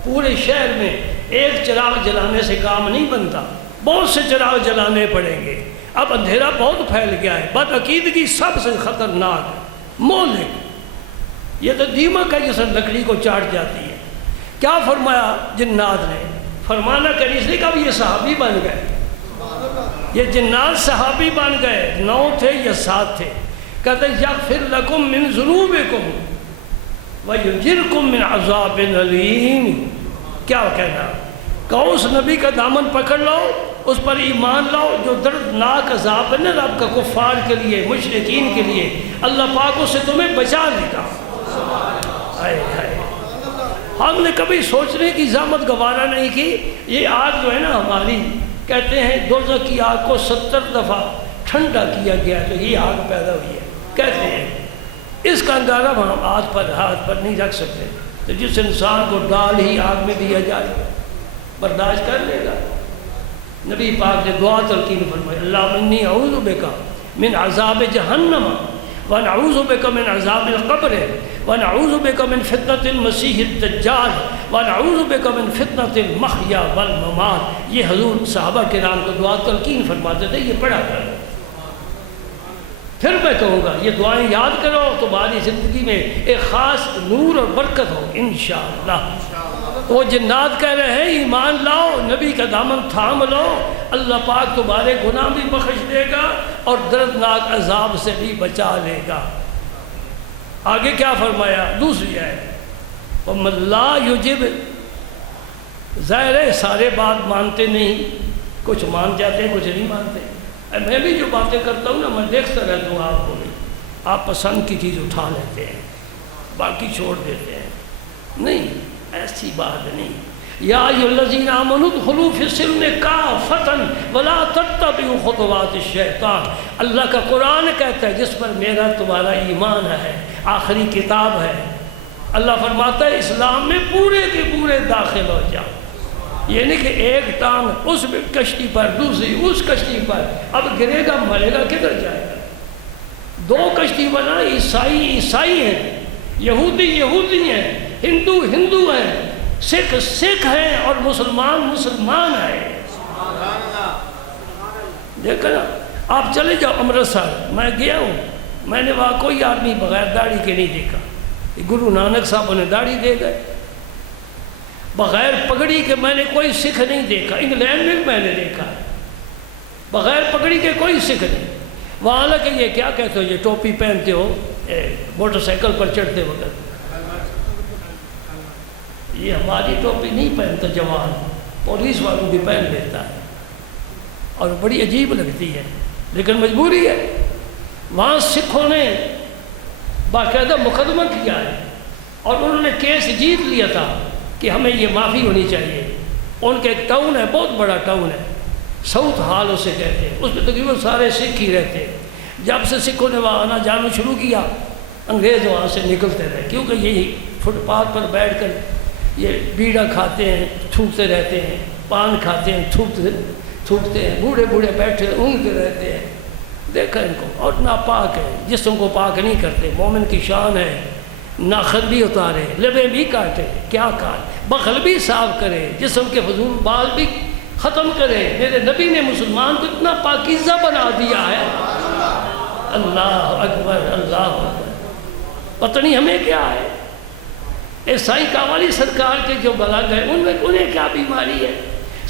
پورے شہر میں ایک چراغ جلانے سے کام نہیں بنتا، بہت سے چراغ جلانے پڑیں گے۔ اب اندھیرا بہت پھیل گیا ہے، بدعقیدگی سب سے خطرناک مہلک، یہ تو دیمک ہے جس لکڑی کو چاٹ جاتی ہے۔ کیا فرمایا جنات نے؟ فرمانا کہ اس نے کہا یہ صحابی بن گئے، یہ جنات صحابی بن گئے، 9 تھے یا 7 تھے۔ کہتے یغفر لکم من ذنوبکم ویجرکم من عذاب علیم۔ کیا کہنا؟ کہو اس نبی کا دامن پکڑ لو، اس پر ایمان لاؤ، جو دردناک عذاب ہے نا رب کا کفار کے لیے، مشرکین کے لیے، اللہ پاک اس سے تمہیں بچا لے گا۔ ہم نے کبھی سوچنے کی زحمت گوارا نہیں کی۔ یہ آگ جو ہے نا ہماری، کہتے ہیں دوزخ کی آگ کو 70 دفعہ ٹھنڈا کیا گیا تو یہ آگ پیدا ہوئی ہے، کہتے ہیں۔ اس کا اندازہ ہم ہاتھ پر نہیں رکھ سکتے۔ تو جس انسان کو ڈال ہی آگ میں دیا جائے برداشت کر لے گا۔ نبی پاک نے دعا تلقین فرمائی، اللہم انی اعوذ بک من عذاب جہنم ونعوذ بک من عذاب القبر ونعوذ بک من فتنة المسیح الدجال ونعوذ بک من فتنة المحیا والممات۔ یہ حضور صحابہ کرام کو دعا تلقین فرماتے تھے، یہ پڑھا کر۔ پھر میں کہوں گا یہ دعائیں یاد کرو، تمہاری زندگی میں ایک خاص نور اور برکت ہو انشاءاللہ۔ وہ جنات کہہ رہے ہیں ایمان لاؤ، نبی کا دامن تھام لو، اللہ پاک تمہارے گناہ بھی بخش دے گا اور دردناک عذاب سے بھی بچا لے گا۔ آگے کیا فرمایا؟ دوسری ہے وَمَن لَا يُجِبْ، ظاہر ہے سارے بات مانتے نہیں، کچھ مان جاتے ہیں کچھ نہیں مانتے۔ میں بھی جو باتیں کرتا ہوں نا میں دیکھتا رہتا ہوں آپ کو بھی، آپ پسند کی چیز اٹھا لیتے ہیں، باقی چھوڑ دیتے ہیں۔ نہیں، ایسی بات نہیں۔ یا ایھا الذین آمنوا ادخلوا فی السلم کافۃ ولا تتبعوا خطوات الشیطان۔ اللہ کا قرآن کہتا ہے جس پر میرا تمہارا ایمان ہے، آخری کتاب ہے، اللہ فرماتا ہے اسلام میں پورے کے پورے داخل ہو جاؤ۔ یہ نہیں کہ ایک ٹانگ اس کشتی پر دوسری اس کشتی پر، اب گرے گا مرے گا کدھر جائے گا؟ 2 کشتی بنا، عیسائی عیسائی ہیں، یہودی یہودی ہیں، ہندو ہندو ہیں، سکھ سکھ ہیں اور مسلمان مسلمان ہیں۔ دیکھا نا، آپ چلے جاؤ امرتسر، میں گیا ہوں، میں نے وہاں کوئی آدمی بغیر داڑھی کے نہیں دیکھا۔ گرو نانک صاحب نے داڑھی دے گئے۔ بغیر پگڑی کے میں نے کوئی سکھ نہیں دیکھا، انگلینڈ میں بھی میں نے دیکھا بغیر پگڑی کے کوئی سکھ نہیں۔ وہاں لگے یہ کیا کہتے ہو، یہ ٹوپی پہنتے ہو موٹر سائیکل پر چڑھتے وقت، یہ ہماری ٹوپی نہیں پہنتا جوان، پولیس والوں کی پہن لیتا ہے اور بڑی عجیب لگتی ہے، لیکن مجبوری ہے۔ وہاں سکھوں نے باقاعدہ مقدمہ کیا ہے اور انہوں نے کیس جیت لیا تھا کہ ہمیں یہ معافی ہونی چاہیے۔ ان کے ایک ٹاؤن ہے، بہت بڑا ٹاؤن ہے، ساؤتھ ہال اسے کہتے ہیں، اس میں تقریباً سارے سکھ ہی رہتے ہیں۔ جب سے سکھوں نے وہاں آنا جانا شروع کیا انگریز وہاں سے نکلتے رہے، کیونکہ یہی فٹ پاتھ پر بیٹھ کر یہ بیڑا کھاتے ہیں، تھوکتے رہتے ہیں، پان کھاتے ہیں، تھوکتے ہیں، بوڑھے بوڑھے بیٹھے اونگتے رہتے ہیں، دیکھا ان کو، اور ناپاک ہے، جسم کو پاک نہیں کرتے۔ مومن کی شان ہے ناخن بھی اتارے، لبیں بھی کاٹے، کیا کار، بخل بھی صاف کرے، جسم کے فضول بال بھی ختم کرے۔ میرے نبی نے مسلمان کو اتنا پاکیزہ بنا دیا ہے، اللہ اکبر اللہ اکبر۔ پتہ نہیں ہمیں کیا ہے، اے سائیں کاوالی سرکار کے جو بلغ ہیں انہیں کیا بیماری ہے؟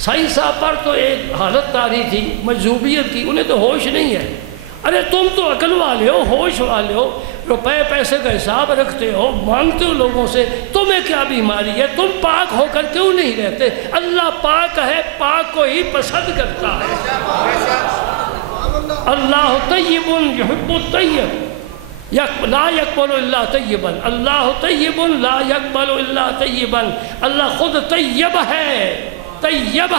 سائیں صاحب پر تو ایک حالت طاری تھی مجذوبیت کی، انہیں تو ہوش نہیں ہے۔ ارے تم تو عقل والے ہو، ہوش والے ہو، روپے پیسے کا حساب رکھتے ہو، مانگتے ہو لوگوں سے، تمہیں کیا بیماری ہے؟ تم پاک ہو کر کیوں نہیں رہتے؟ اللہ پاک ہے، پاک کو ہی پسند کرتا ہے۔ اللہ طیب یحب الطیب، لا یقبل الا طیبا، اللہ طیب لا یقبل الا طیبا۔ اللہ خود طیب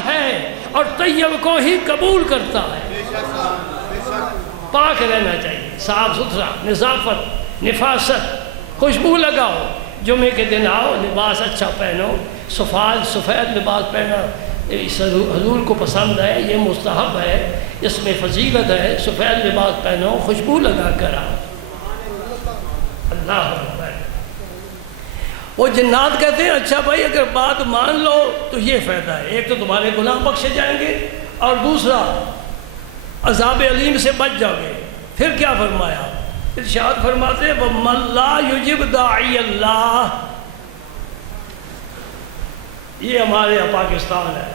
ہے اور طیب کو ہی قبول کرتا ہے۔ پاک رہنا چاہیے، صاف ستھرا، نظافت، نفاست، خوشبو لگاؤ، جمعے کے دن آؤ، لباس اچھا پہنو، سفید لباس پہنا اس حضور کو پسند ہے، یہ مستحب ہے، اس میں فضیلت ہے، سفید لباس پہنو، خوشبو لگا کر آؤ۔ اللہ اکبر۔ وہ جنات کہتے ہیں اچھا بھائی اگر بات مان لو تو یہ فائدہ ہے، ایک تو تمہارے گناہ بخشے جائیں گے اور دوسرا عذاب علیم سے بچ جاؤ گے۔ پھر کیا فرمایا؟ ارشاد فرماتے وَمَن لَا يُجِبْ دَاعِيَ اللَّهِ، یہ ہمارے پاکستان ہے،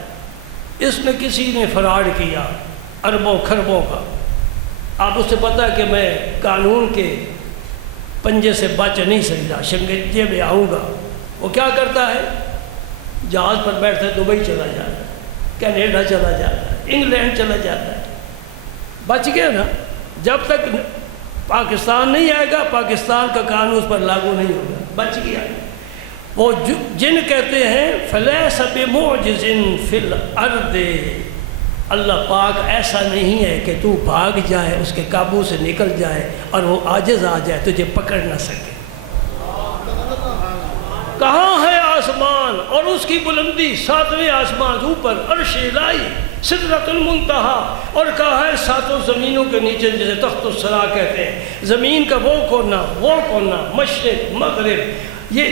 اس میں کسی نے فراڈ کیا اربوں کھربوں کا۔ آپ اس سے پتہ ہے کہ میں قانون کے پنجے سے بچ نہیں سکتا، شکنجے میں آؤں گا۔ وہ کیا کرتا ہے؟ جہاز پر بیٹھتا ہے، دبئی چلا جاتا ہے، کینیڈا چلا جاتا ہے، انگلینڈ چلا جاتا ہے، بچ گیا نا۔ جب تک پاکستان نہیں آئے گا پاکستان کا قانون اس پر لاگو نہیں ہوگا، بچ گیا۔ وہ جن کہتے ہیں فلیس بمعجز فی الارض، اللہ پاک ایسا نہیں ہے کہ تو بھاگ جائے، اس کے قابو سے نکل جائے اور وہ عاجز آ جائے، تجھے پکڑ نہ سکے۔ کہاں ہے آسمان اور اس کی بلندی، ساتویں آسمان اوپر عرش الہی سدرۃ المنتہا، اور کہاں ہے ساتوں زمینوں کے نیچے جسے تخت الثری کہتے ہیں، زمین کا وہ کونا، مشرق مغرب، یہ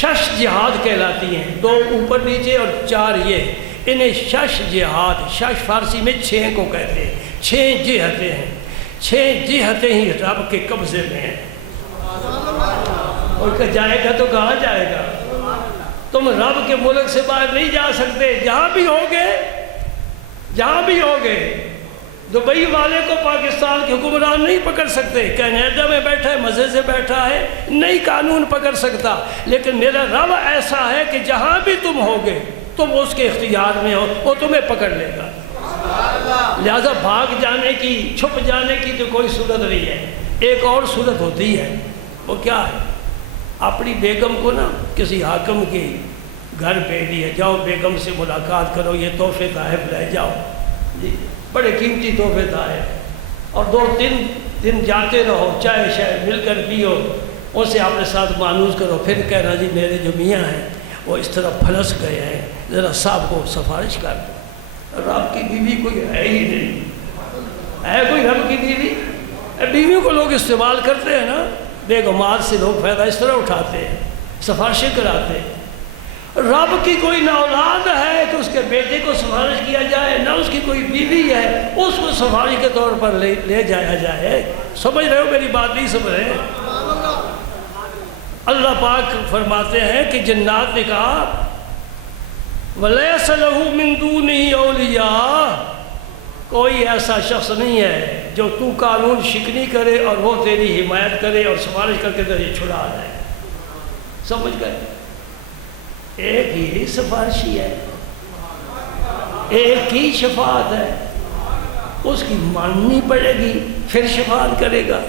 6 جہاد کہلاتی ہیں، 2 اوپر نیچے اور 4 یہ، انہیں 6 جہاد، 6 فارسی میں 6 کو کہتے ہیں، 6 جہتیں ہیں، 6 جہتیں ہی رب کے قبضے میں ہیں۔ اور جائے گا تو کہاں جائے گا؟ تم رب کے ملک سے باہر نہیں جا سکتے، جہاں بھی ہوگے۔ دبئی والے کو پاکستان کے حکمران نہیں پکڑ سکتے، کینیڈا میں بیٹھا ہے، مزے سے بیٹھا ہے، نہیں قانون پکڑ سکتا، لیکن میرا رب ایسا ہے کہ جہاں بھی تم ہوگے تم اس کے اختیار میں ہو، وہ تمہیں پکڑ لے گا۔ لہذا بھاگ جانے کی، چھپ جانے کی تو کوئی صورت نہیں ہے۔ ایک اور صورت ہوتی ہے، وہ کیا ہے؟ اپنی بیگم کو نا کسی حاکم کے گھر بھیج دیا، جاؤ بیگم سے ملاقات کرو، یہ تحفے تحائف لے جاؤ، جی بڑے قیمتی تحفے تحائف، اور 2-3 دن جاتے رہو، چائے شائے مل کر پیو، ان سے اپنے ساتھ مانوس کرو، پھر کہنا جی میرے جو میاں ہیں وہ اس طرح پھنس گئے ہیں، ذرا صاحب کو سفارش کر دو۔ رب کی بیوی کوئی ہے ہی نہیں، ہے کوئی رب کی بیوی؟ بیویوں کو لوگ استعمال کرتے ہیں نا، بیگمات سے لوگ فائدہ اس طرح اٹھاتے ہیں، سفارشیں کراتے ہیں۔ رب کی کوئی نہ اولاد ہے کہ اس کے بیٹے کو سفارش کیا جائے، نہ اس کی کوئی بیوی ہے اس کو سفارش کے طور پر لے جایا جائے۔ سمجھ رہے ہو میری بات؟ نہیں سمجھ رہے؟ اللہ پاک فرماتے ہیں کہ جنات نے کہا وَلَيْسَ لَهُ مِن دُونِهِ أَوْلِيَاءُ، کوئی ایسا شخص نہیں ہے جو تو قانون شکنی کرے اور وہ تیری حمایت کرے اور سفارش کر کے تیری چھڑا جائے۔ سمجھ گئے؟ ایک ہی سفارشی ہے، ایک ہی شفاعت ہے، اس کی ماننی پڑے گی پھر شفاعت کرے گا۔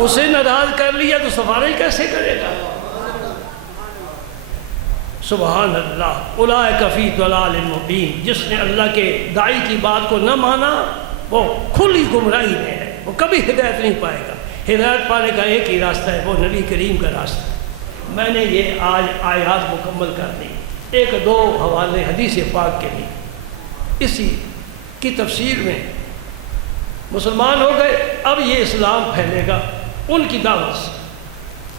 اسے ناراض کر لیا تو سفارش کیسے کرے گا؟ سبحان اللہ، اولئک فی ضلال مبین، جس نے اللہ کے داعی کی بات کو نہ مانا وہ کھلی گمراہی میں ہے، وہ کبھی ہدایت نہیں پائے گا۔ ہدایت پانے کا ایک ہی راستہ ہے، وہ نبی کریم کا راستہ ہے۔ میں نے یہ آج آیات مکمل کر دی، ایک دو حوالے حدیث پاک کے لیے، اسی کی تفسیر میں مسلمان ہو گئے، اب یہ اسلام پھیلے گا ان کی دعوت سے۔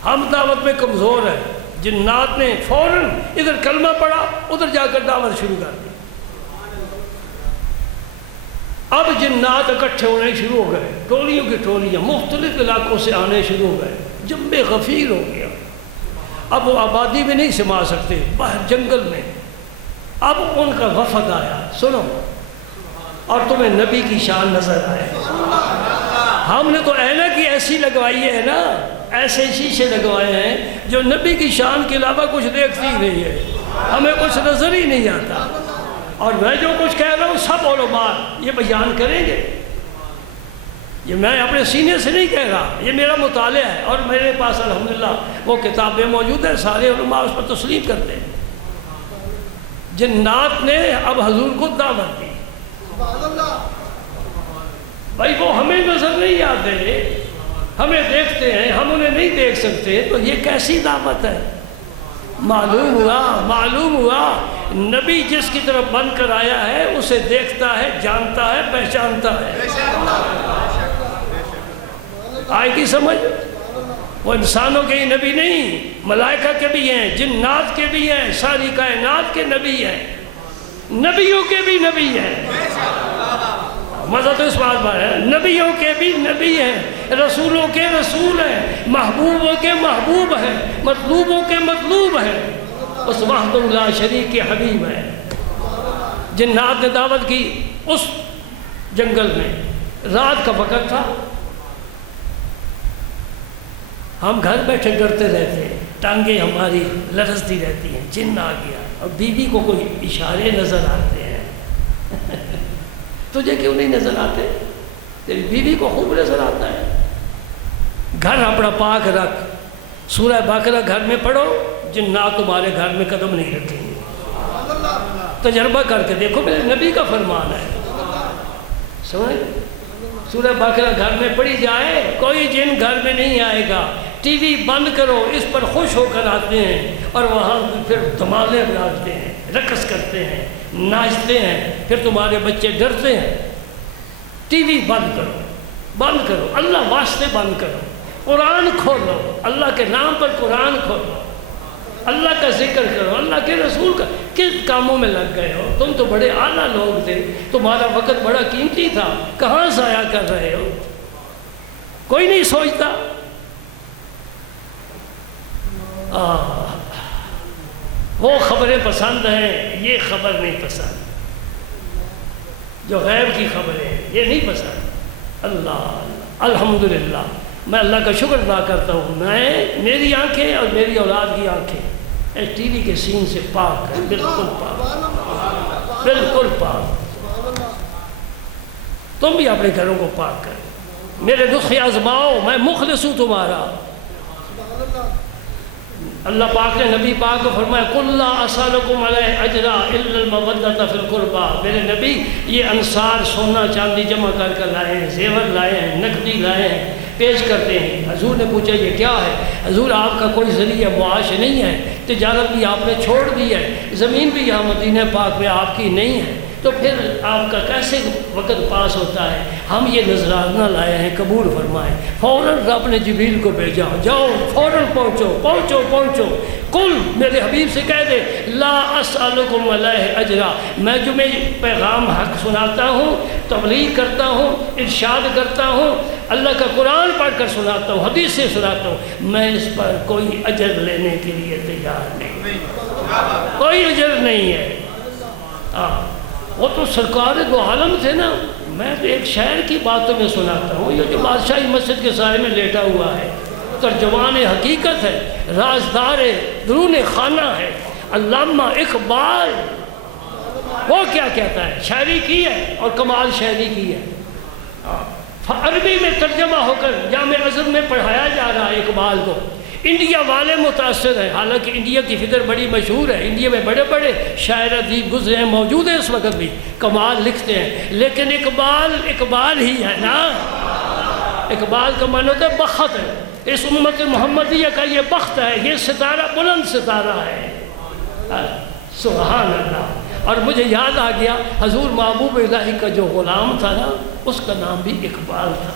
ہم دعوت میں کمزور ہیں، جنات نے فوراً ادھر کلمہ پڑھا، ادھر جا کر دعوت شروع کر دی۔ اب جنات اکٹھے ہونے شروع ہو گئے، ٹولیوں کی ٹولیاں مختلف علاقوں سے آنے شروع ہو گئے، جنب غفیر ہو گیا۔ اب وہ آبادی میں نہیں سما سکتے، باہر جنگل میں۔ اب ان کا وفد آیا، سنو، اور تمہیں نبی کی شان نظر آئے۔ ہم نے تو اینک کی ایسی لگوائی ہے نا، ایسے شیشے لگوائے ہیں جو نبی کی شان کے علاوہ کچھ دیکھتی ہی نہیں ہے، ہمیں کچھ نظر ہی نہیں آتا۔ اور میں جو کچھ کہہ رہا ہوں سب علماء یہ بیان کریں گے، یہ میں اپنے سینے سے نہیں کہہ رہا، یہ میرا مطالعہ ہے، اور میرے پاس الحمدللہ وہ کتابیں موجود ہیں، سارے علماء اس پر تسلیم کرتے ہیں۔ جنات نے اب حضور کو دعوت دی، بھائی وہ ہمیں نظر نہیں آتے، ہمیں دیکھتے ہیں، ہم انہیں نہیں دیکھ سکتے، تو یہ کیسی دعوت ہے؟ معلوم ہوا نبی جس کی طرف بن کر آیا ہے اسے دیکھتا ہے، جانتا ہے، پہچانتا ہے۔ آئے کی سمجھ؟ وہ انسانوں کے ہی نبی نہیں، ملائکہ کے بھی ہیں، جنات کے بھی ہیں، ساری کائنات کے نبی ہیں، نبیوں کے بھی نبی ہیں۔ مزہ تو اس بات پر ہے، نبیوں کے بھی نبی ہیں، رسولوں کے رسول ہیں، محبوبوں کے محبوب ہیں، مطلوبوں کے مطلوب ہیں، اس وحدہ لا شریک کے حبیب ہیں۔ جنات نے دعوت کی اس جنگل میں، رات کا وقت تھا، ہم گھر بیٹھے ڈرتے رہتے ہیں، ٹانگیں ہماری لرزتی رہتی ہیں، جن آ گیا، اور بیوی کو کوئی اشارے نظر آتے ہیں۔ تجھے کیوں نہیں نظر آتے؟ تیری بیوی کو خوب نظر آتا ہے۔ گھر اپنا پاک رکھ، سورہ بقرہ گھر میں پڑھو، جنات تمہارے گھر میں قدم نہیں رکھیں گے۔ تجربہ کر کے دیکھو، میرے نبی کا فرمان ہے، سمجھ؟ سورہ بقرہ گھر میں پڑھی جائے، کوئی جن گھر میں نہیں آئے گا۔ ٹی وی بند کرو، اس پر خوش ہو کر آتے ہیں، اور وہاں پھر دھمالے بجاتے ہیں، رقص کرتے ہیں، ناچتے ہیں، پھر تمہارے بچے ڈرتے ہیں۔ ٹی وی بند کرو، بند کرو، اللہ واسطے بند کرو، قرآن کھولو، اللہ کے نام پر قرآن کھولو، اللہ کا ذکر کرو، اللہ کے رسول کا۔ کس کاموں میں لگ گئے ہو؟ تم تو بڑے اعلیٰ لوگ تھے، تمہارا وقت بڑا قیمتی تھا، کہاں ضائع کر رہے ہو؟ کوئی نہیں سوچتا۔ وہ خبریں پسند ہیں، یہ خبر نہیں پسند، جو غیب کی خبریں ہیں یہ نہیں پسند۔ اللہ الحمدللہ، میں اللہ کا شکر ادا کرتا ہوں، میری آنکھیں اور میری اولاد کی آنکھیں اس ٹی وی کے سین سے پاک ہے، بالکل پاک، بالکل پاک۔ تم بھی اپنے گھروں کو پاک کرو، میرے نسخے آزماؤ، میں مخلص ہوں تمہارا۔ اللہ پاک نے نبی پاک کو فرمایا قُلْ لَا أَسْأَلُكُمْ عَلَيْهِ أَجْرًا إِلَّا الْمَوَدَّةَ فِي الْقُرْبَى۔ میرے نبی یہ انصار سونا چاندی جمع کر کر لائے ہیں، زیور لائے ہیں، نقدی لائے ہیں، پیش کرتے ہیں۔ حضور نے پوچھا یہ کیا ہے؟ حضور آپ کا کوئی ذریعہ معاش نہیں ہے، تجارت بھی آپ نے چھوڑ دی ہے، زمین بھی یہاں مدینہ پاک میں آپ کی نہیں ہے، تو پھر آپ کا کیسے وقت پاس ہوتا ہے؟ ہم یہ نذرانہ لائے ہیں، قبول فرمائیں۔ فوراً رب نے جبریل کو بھیجا، جاؤ فوراً پہنچو، قل میرے حبیب سے کہہ دے لا اسألکم علیہ اجرا، میں تمہیں پیغام حق سناتا ہوں، تبلیغ کرتا ہوں، ارشاد کرتا ہوں، اللہ کا قرآن پڑھ کر سناتا ہوں، حدیث سے سناتا ہوں، میں اس پر کوئی اجر لینے کے لیے تیار نہیں، کوئی اجر نہیں ہے۔ وہ تو سرکار دو عالم تھے نا، میں تو ایک شاعر کی باتوں میں سناتا ہوں، یہ جو بادشاہی مسجد کے سائے میں لیٹا ہوا ہے، ترجمان حقیقت ہے، رازدار درون خانہ ہے، علامہ اقبال، وہ کیا کہتا ہے؟ شاعری کی ہے اور کمال شاعری کی ہے، عربی میں ترجمہ ہو کر جامع ازہر میں پڑھایا جا رہا ہے اقبال کو۔ انڈیا والے متاثر ہیں، حالانکہ انڈیا کی فکر بڑی مشہور ہے، انڈیا میں بڑے بڑے شاعر ادیب گزرے ہیں، موجود ہیں اس وقت بھی، کمال لکھتے ہیں، لیکن اقبال ہی ہے نا، اقبال کا معنی ہوتا ہے بخت ہے، اس امت محمدیہ کا یہ بخت ہے، یہ ستارہ بلند ستارہ ہے۔ سبحان اللہ۔ اور مجھے یاد آ گیا حضور محبوب الہی کا جو غلام تھا نا، اس کا نام بھی اقبال تھا۔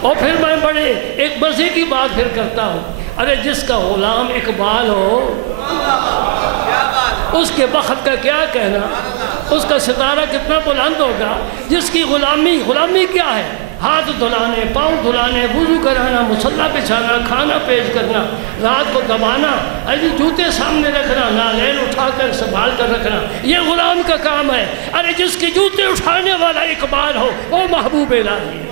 اور پھر میں بڑے ایک مزے کی بات پھر کرتا ہوں، ارے جس کا غلام اقبال ہو اس کے بخت کا کیا کہنا، اس کا ستارہ کتنا بلند ہوگا۔ جس کی غلامی کیا ہے؟ ہاتھ دھلانے، پاؤں دھلانے، وضو کرانا، مصلی بچھانا، کھانا پیش کرنا، رات کو دبانا، جوتے سامنے رکھنا، نالین اٹھا کر سنبھال کر رکھنا، یہ غلام کا کام ہے۔ ارے جس کے جوتے اٹھانے والا اقبال ہو وہ محبوب الہی ہے۔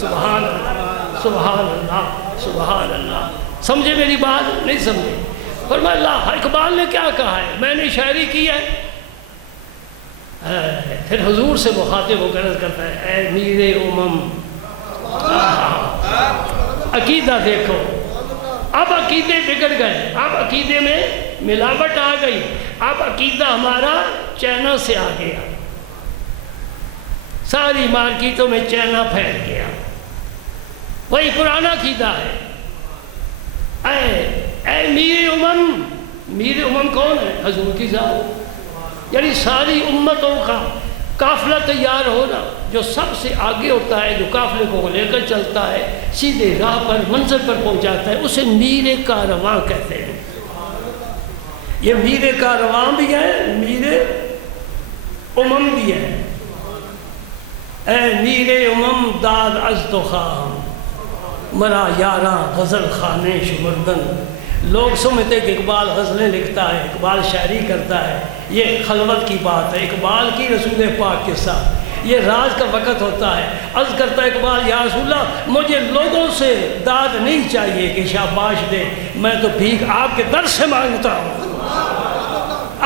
سبحان اللہ، سبحان اللہ، سبحان اللہ۔ سمجھے میری بات؟ نہیں سمجھے؟ فرمایا اللہ اقبال نے کیا کہا ہے، میں نے شاعری کی ہے۔ پھر حضور سے مخاطب ہو کر عرض کرتا ہے، اے میر امم، عقیدہ دیکھو، اب عقیدے بگڑ گئے، اب عقیدے میں ملاوٹ آ گئی، اب عقیدہ ہمارا چائنا سے آ گیا، ساری مارکیٹوں میں چائنا پھیل گیا، وہی پرانا عقیدہ ہے۔ اے میر امم، میر امم کون ہے؟ حضور کی ذات، یعنی ساری امتوں کا قافلہ تیار ہونا، جو سب سے آگے ہوتا ہے، جو قافلے کو لے کر چلتا ہے، سیدھے راہ پر منزل پر پہنچاتا ہے، اسے میر کارواں کہتے ہیں۔ یہ میر کارواں بھی ہے، میر امم بھی ہے۔ اے میر امم داد از تو خواہم، مرا یاراں غزل خانے شمردن۔ لوگ سمجھتے کہ اقبال غزلیں لکھتا ہے، اقبال شاعری کرتا ہے، یہ خلوت کی بات ہے اقبال کی رسول پاک کے ساتھ، یہ راز کا وقت ہوتا ہے۔ عرض کرتا ہے اقبال، یا رسول اللہ مجھے لوگوں سے داد نہیں چاہیے کہ شاباش دے، میں تو بھیک آپ کے در سے مانگتا ہوں،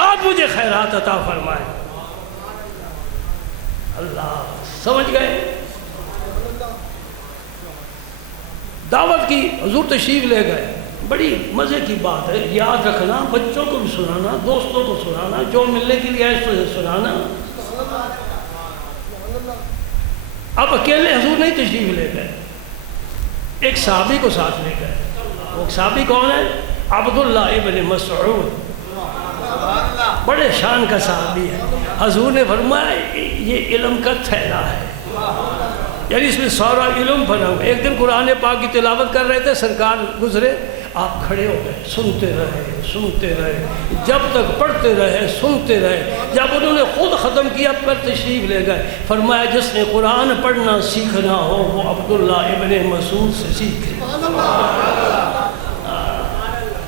آپ مجھے خیرات عطا فرمائیں۔ اللہ، سمجھ گئے؟ دعوت کی حضور تشریف لے گئے، بڑی مزے کی بات ہے، یاد رکھنا، بچوں کو بھی سنانا، دوستوں کو سنانا، جو ملنے کے لیے آئے تو سنانا۔ اب اکیلے حضور نہیں تشریف لے گئے، ایک صحابی کو ساتھ لے گئے۔ وہ صحابی کون ہے؟ عبداللہ ابن مسعود، بڑے شان کا صحابی ہے۔ حضور نے فرمایا یہ علم کا تھیلا ہے، یعنی اس میں سارا علم بھرا ہوا۔ ایک دن قرآن پاک کی تلاوت کر رہے تھے، سرکار گزرے، آپ کھڑے ہو گئے، سنتے رہے، جب تک پڑھتے رہے، سنتے رہے۔ جب انہوں نے خود ختم کیا پر تشریف لے گئے، فرمایا جس نے قرآن پڑھنا سیکھنا ہو وہ عبداللہ ابن مسعود سے سیکھے۔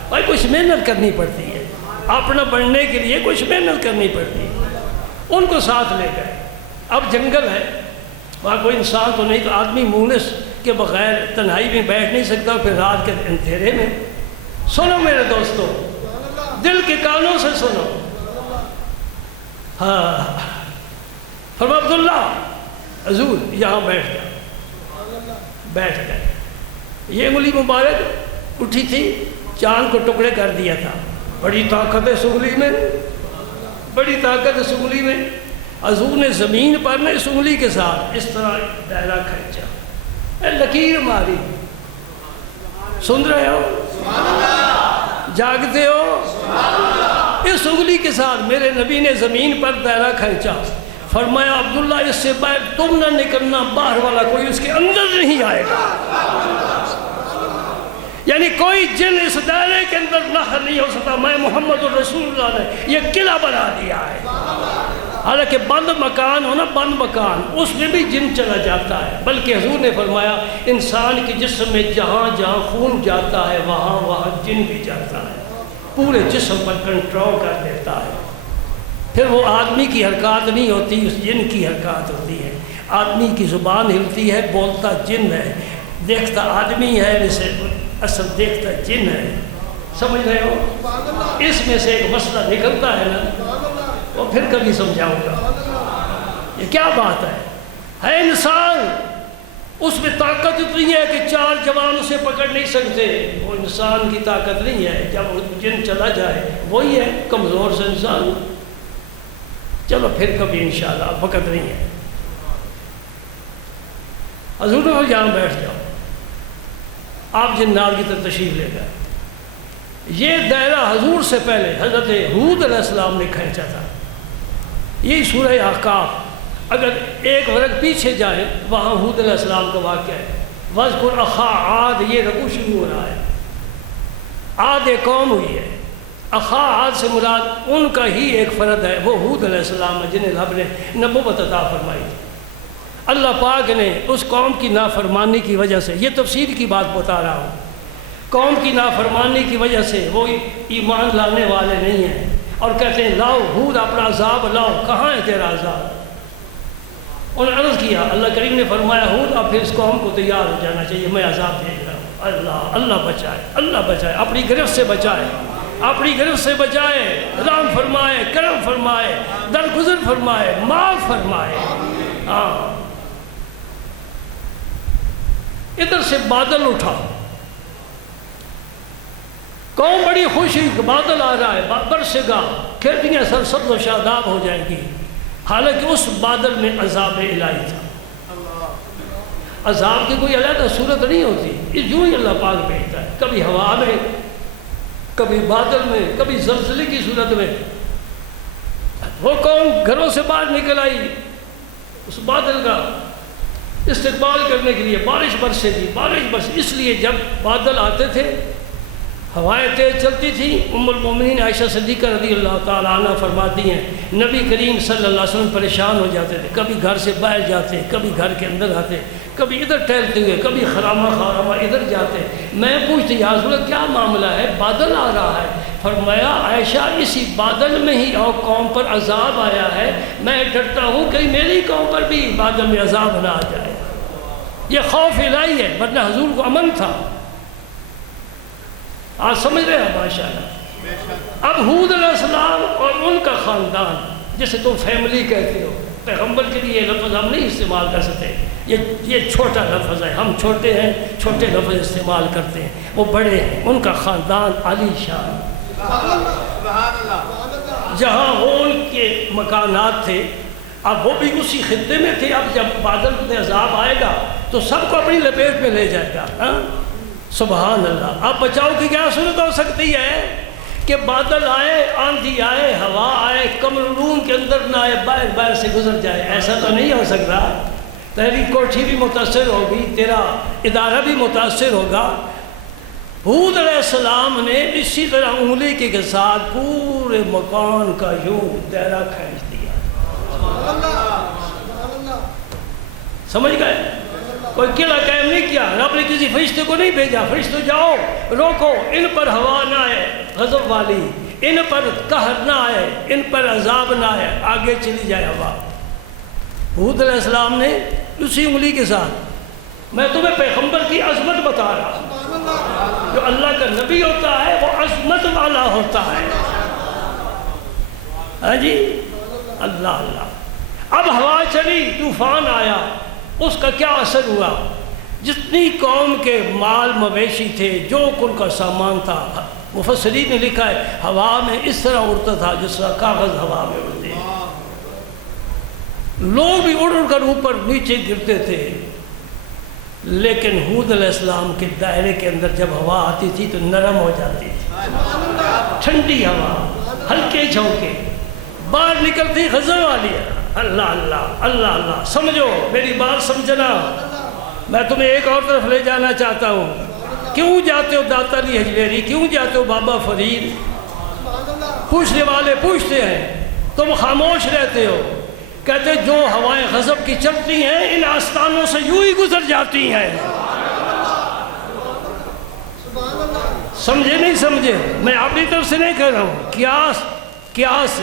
بھائی کچھ محنت کرنی پڑتی ہے، اپنا بڑھنے کے لیے کچھ محنت کرنی پڑتی ہے۔ ان کو ساتھ لے گئے۔ اب جنگل ہے، وہاں کوئی انسان تو نہیں، تو آدمی مونس کے بغیر تنہائی میں بیٹھ نہیں سکتا، پھر رات کے اندھیرے میں۔ سنو میرے دوستو، دل کے کانوں سے سنو۔ ہاں، فرمایا عبداللہ حضور یہاں بیٹھ گئے۔ یہ انگلی مبارک اٹھی تھی، چاند کو ٹکڑے کر دیا تھا۔ بڑی طاقت ہے سنگلی میں، بڑی طاقت ہے سنگلی میں۔ حضور نے زمین پر نے اس انگلی کے ساتھ اس طرح دائرہ کھینچا، لکیر ماری۔ سن رہے ہو؟ جاگتے ہو؟ اس انگلی کے ساتھ میرے نبی نے زمین پر دائرہ کھینچا، فرمایا عبداللہ اس سے باہر تم نہ نکلنا، باہر والا کوئی اس کے اندر نہیں آئے گا، یعنی کوئی جن اس دائرے کے اندر داخل نہیں ہو سکتا۔ میں محمد الرسول اللہ نے یہ قلعہ بنا دیا ہے۔ حالانکہ بند مکان ہو نا، بند مکان، اس میں بھی جن چلا جاتا ہے، بلکہ حضور نے فرمایا انسان کے جسم میں جہاں جہاں خون جاتا ہے وہاں وہاں جن بھی جاتا ہے، پورے جسم پر کنٹرول کر دیتا ہے۔ پھر وہ آدمی کی حرکات نہیں ہوتی، اس جن کی حرکات ہوتی ہے۔ آدمی کی زبان ہلتی ہے، بولتا جن ہے، دیکھتا آدمی ہے، ویسے اصل دیکھتا جن ہے۔ سمجھ رہے ہو؟ اس میں سے ایک مسئلہ نکلتا ہے نا، وہ پھر کبھی سمجھاؤں گا۔ یہ کیا بات ہے انسان، اس میں طاقت اتنی ہے کہ 4 جوان اسے پکڑ نہیں سکتے، وہ انسان کی طاقت نہیں ہے۔ جب جن چلا جائے وہی ہے کمزور سے انسان۔ چلو پھر کبھی انشاءاللہ، وقت نہیں ہے۔ حضور نے یہاں بیٹھ جاؤ، آپ جنات کی طرف تشریف لے گئے۔ یہ دائرہ حضور سے پہلے حضرت ہود علیہ السلام نے کھینچا تھا۔ یہی سورہ احقاف، اگر ایک ورق پیچھے جائیں وہاں ہود علیہ السلام کا واقعہ ہے۔ وَاذْكُرْ أَخَا عَادٍ، یہ رکوع شروع ہو رہا ہے، عاد ایک قوم ہوئی ہے، اخا عاد سے مراد ان کا ہی ایک فرد ہے، وہ ہود علیہ السلام ہے جنہیں رب نے نبوت عطا فرمائی تھی۔ اللہ پاک نے اس قوم کی نافرمانی کی وجہ سے، یہ تفسیر کی بات بتا رہا ہوں، قوم کی نافرمانی کی وجہ سے وہ ایمان لانے والے نہیں ہیں اور کہتے ہیں لاؤ ہود اپنا عذاب لاؤ، کہاں ہے تیرا عذاب؟ انہوں نے عرض کیا، اللہ کریم نے فرمایا ہود اب پھر اس قوم کو تیار ہو جانا چاہیے، میں عذاب بھیج رہا ہوں۔ اللہ بچائے، اللہ بچائے، اپنی گرفت سے بچائے، اپنی گرفت سے بچائے، رحم فرمائے، کرم فرمائے، درگزر فرمائے، معاف فرمائے۔ ہاں، ادھر سے بادل اٹھا، قوم بڑی خوشی، بادل آ رہا ہے، برسے گا، کھیتیاں سرسبز و شاداب ہو جائیں گی، حالانکہ اس بادل میں عذاب الہی تھا۔ عذاب کی کوئی علیحدہ صورت نہیں ہوتی، یوں ہی اللہ پاک بھیجتا ہے، کبھی ہوا میں، کبھی بادل میں، کبھی زلزلے کی صورت میں۔ وہ قوم گھروں سے باہر نکل آئی اس بادل کا استقبال کرنے کے لیے، بارش برسے گی، بارش برسے، اس لیے جب بادل آتے تھے ہوائیں تیز چلتی تھیں، ام المومنین عائشہ صدیقہ رضی اللہ تعالیٰ عنہ فرماتی ہیں نبی کریم صلی اللہ علیہ وسلم پریشان ہو جاتے تھے، کبھی گھر سے باہر جاتے، کبھی گھر کے اندر آتے، کبھی ادھر ٹہلتے ہوئے، کبھی خرامہ ادھر جاتے۔ میں پوچھتی یا رسول اللہ کیا معاملہ ہے، بادل آ رہا ہے؟ فرمایا عائشہ اسی بادل میں ہی اور قوم پر عذاب آیا ہے، میں ڈرتا ہوں کہ میری قوم پر بھی بادل میں عذاب نہ آ جائے۔ یہ خوف الہی ہے، ورنہ حضور کو امن تھا۔ آج سمجھ رہے ہیں ماشاءاللہ۔ اب ہود علیہ السلام اور ان کا خاندان، جسے تم فیملی کہتے ہو، پیغمبر کے لیے یہ لفظ ہم نہیں استعمال کر سکتے، یہ چھوٹا لفظ ہے، ہم چھوٹے ہیں، چھوٹے لفظ استعمال کرتے ہیں، وہ بڑے ہیں، ان کا خاندان عالی شان، جہاں وہ ان کے مکانات تھے، اب وہ بھی اسی خطے میں تھے۔ اب جب بادل میں عذاب آئے گا تو سب کو اپنی لپیٹ میں لے جائے گا۔ سبحان اللہ۔ اب بچاؤ کی کیا صورت ہو سکتی ہے کہ بادل آئے، آندھی آئے، ہوا آئے، کمر روم کے اندر نہ آئے، باہر سے گزر جائے؟ ایسا تو نہیں ہو سکتا۔ تیری کوٹھی بھی متاثر ہوگی، تیرا ادارہ بھی متاثر ہوگا۔ ہود علیہ السلام نے اسی طرح انگلی کے ساتھ پورے مکان کا یوں دائرہ کھینچ دیا۔ سمجھ گئے؟ کوئی قلعہ قائم نہیں کیا، رب نے کسی فرشتے کو نہیں بھیجا، فرشتوں جاؤ روکو، ان پر ہوا نہ آئے غضب والی، ان پر قہر نہ آئے، ان پر عذاب نہ آئے، آگے چلی جائے ہوا۔ ہود علیہ السلام نے اسی انگلی کے ساتھ، میں تمہیں پیغمبر کی عظمت بتا رہا ہوں، جو اللہ کا نبی ہوتا ہے وہ عظمت والا ہوتا ہے۔ ہاں جی، اللہ اللہ۔ اب ہوا چلی، طوفان آیا، اس کا کیا اثر ہوا؟ جتنی قوم کے مال مویشی تھے، جو ان کا سامان تھا، مفسرین نے لکھا ہے ہوا میں اس طرح اڑتا تھا جس طرح کاغذ ہوا میں اڑتے ہیں، لوگ بھی اڑ اڑ کر اوپر نیچے گرتے تھے۔ لیکن ہود علیہ السلام کے دائرے کے اندر جب ہوا آتی تھی تو نرم ہو جاتی تھی، ٹھنڈی ہوا، ہلکے جھونکے، باہر نکلتی غضب والی۔ اللہ اللہ اللہ اللہ۔ سمجھو میری بات سمجھنا، میں تمہیں ایک اور طرف لے جانا چاہتا ہوں۔ کیوں جاتے ہو داتا علی حجویری، کیوں جاتے ہو بابا فرید؟ پوچھنے والے پوچھتے ہیں، تم خاموش رہتے ہو، کہتے جو ہوائیں غضب کی چلتی ہیں ان آستانوں سے یوں ہی گزر جاتی ہیں۔ سمجھے نہیں سمجھے؟ میں اپنی طرف سے نہیں کہہ رہا ہوں، قیاس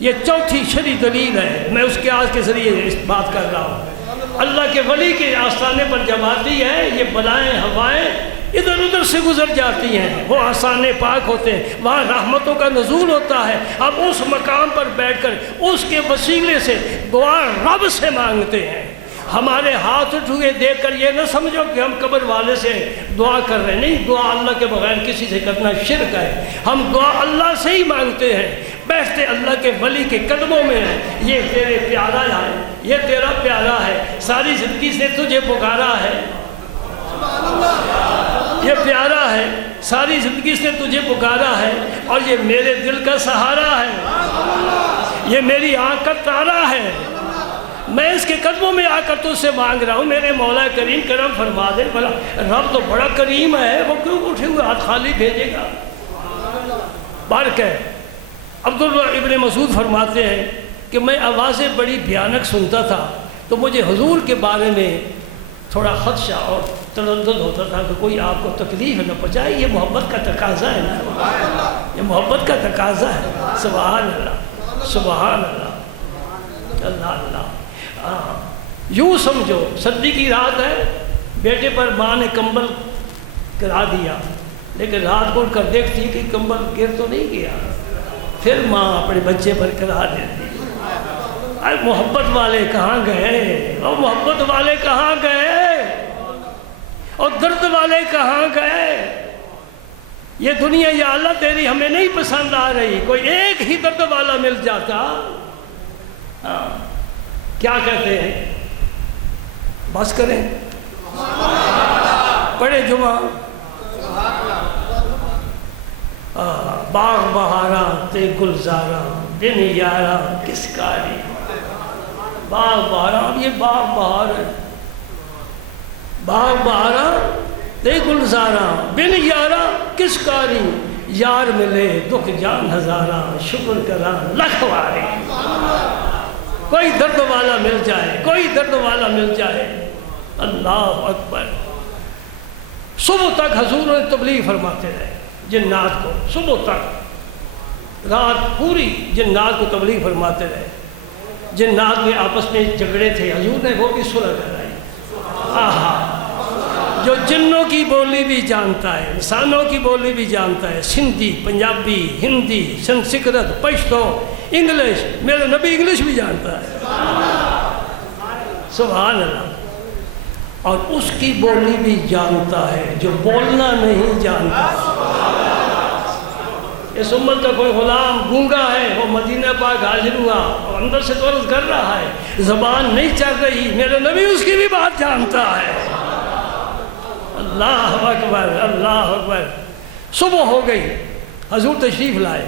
یہ چوتھی شرعی دلیل ہے، میں اس قیاس کے ذریعے اس بات کر رہا ہوں۔ اللہ کے ولی کے آستانے پر جب آتی ہے یہ بلائیں ہوائیں ادھر ادھر سے گزر جاتی ہیں، وہ آستانے پاک ہوتے ہیں، وہاں رحمتوں کا نزول ہوتا ہے۔ اب اس مقام پر بیٹھ کر اس کے وسیلے سے دعا رب سے مانگتے ہیں۔ ہمارے ہاتھ اٹھے دیکھ کر یہ نہ سمجھو کہ ہم قبر والے سے دعا کر رہے ہیں، نہیں، دعا اللہ کے بغیر کسی سے کرنا شرک ہے۔ ہم دعا اللہ سے ہی مانگتے ہیں، بیٹھتے اللہ کے ولی کے قدموں میں ہیں۔ یہ تیرے پیارا ہے، یہ تیرا پیارا ہے، ساری زندگی سے تجھے پکارا ہے، یہ پیارا ہے، ساری زندگی سے تجھے پکارا ہے، اور یہ میرے دل کا سہارا ہے، یہ میری آنکھ کا تارا ہے، میں اس کے قدموں میں آ کر تجھ سے مانگ رہا ہوں، میرے مولا کریم کرم فرما دے۔ بھلا رب تو بڑا کریم ہے، وہ کیوں اٹھے ہوئے ہاتھ خالی بھیجے گا؟ بارک ہے۔ عبداللہ ابن مسعود فرماتے ہیں کہ میں آوازیں بڑی بھیانک سنتا تھا تو مجھے حضور کے بارے میں تھوڑا خدشہ اور تردد ہوتا تھا کہ کوئی آپ کو تکلیف نہ پہنچائے، یہ محبت کا تقاضا ہے نا، یہ محبت کا تقاضا ہے۔ سبحان اللہ، سبحان اللہ، اللہ اللہ۔ یوں سمجھو سردی کی رات ہے، بیٹے پر ماں نے کمبل کرا دیا، لیکن رات کو اٹھ کر دیکھتی کہ کمبل گر تو نہیں گیا، پھر ماں اپنے بچے پر کرا دیتی۔ اے محبت والے کہاں گئے، اور محبت والے کہاں گئے، اور درد والے کہاں گئے؟ یہ دنیا یا اللہ تیری ہمیں نہیں پسند آ رہی، کوئی ایک ہی درد والا مل جاتا۔ کیا کہتے ہیں؟ بس کریں، پڑھے جمعہ۔ باغ بہاراں تے گلزاراں دن یاراں کس کاری، باغ بہاراں، اب یہ باغ بہار ہے، باغ بہاراں تے گلزاراں بن یاراں کس کاری، یار ملے دکھ جان ہزاراں شکر کراں لکھ واری۔ کوئی درد والا مل جائے، کوئی درد والا مل جائے۔ اللہ اکبر۔ صبح تک حضور نے تبلیغ فرماتے رہے جنات کو، صبح تک رات پوری جنات کو تبلیغ فرماتے رہے۔ جنات میں آپس میں جھگڑے تھے، حضور نے وہ بھی صلح کرائی۔ آہا، جو جنوں کی بولی بھی جانتا ہے، انسانوں کی بولی بھی جانتا ہے، سندھی، پنجابی، ہندی، سنسکرت، پشتو، انگلش، میرے نبی انگلش بھی جانتا ہے، سبحان اللہ، اور اس کی بولی بھی جانتا ہے جو بولنا نہیں جانتا۔ اس امت کا کوئی غلام گونگا ہے، وہ مدینہ پاک حاضر ہوا اور اندر سے تو عرض کر رہا ہے، زبان نہیں چل رہی، میرے نبی اس کی بھی بات جانتا ہے۔ اللہ اکبر، اللہ اکبر۔ صبح ہو گئی، حضور تشریف لائے،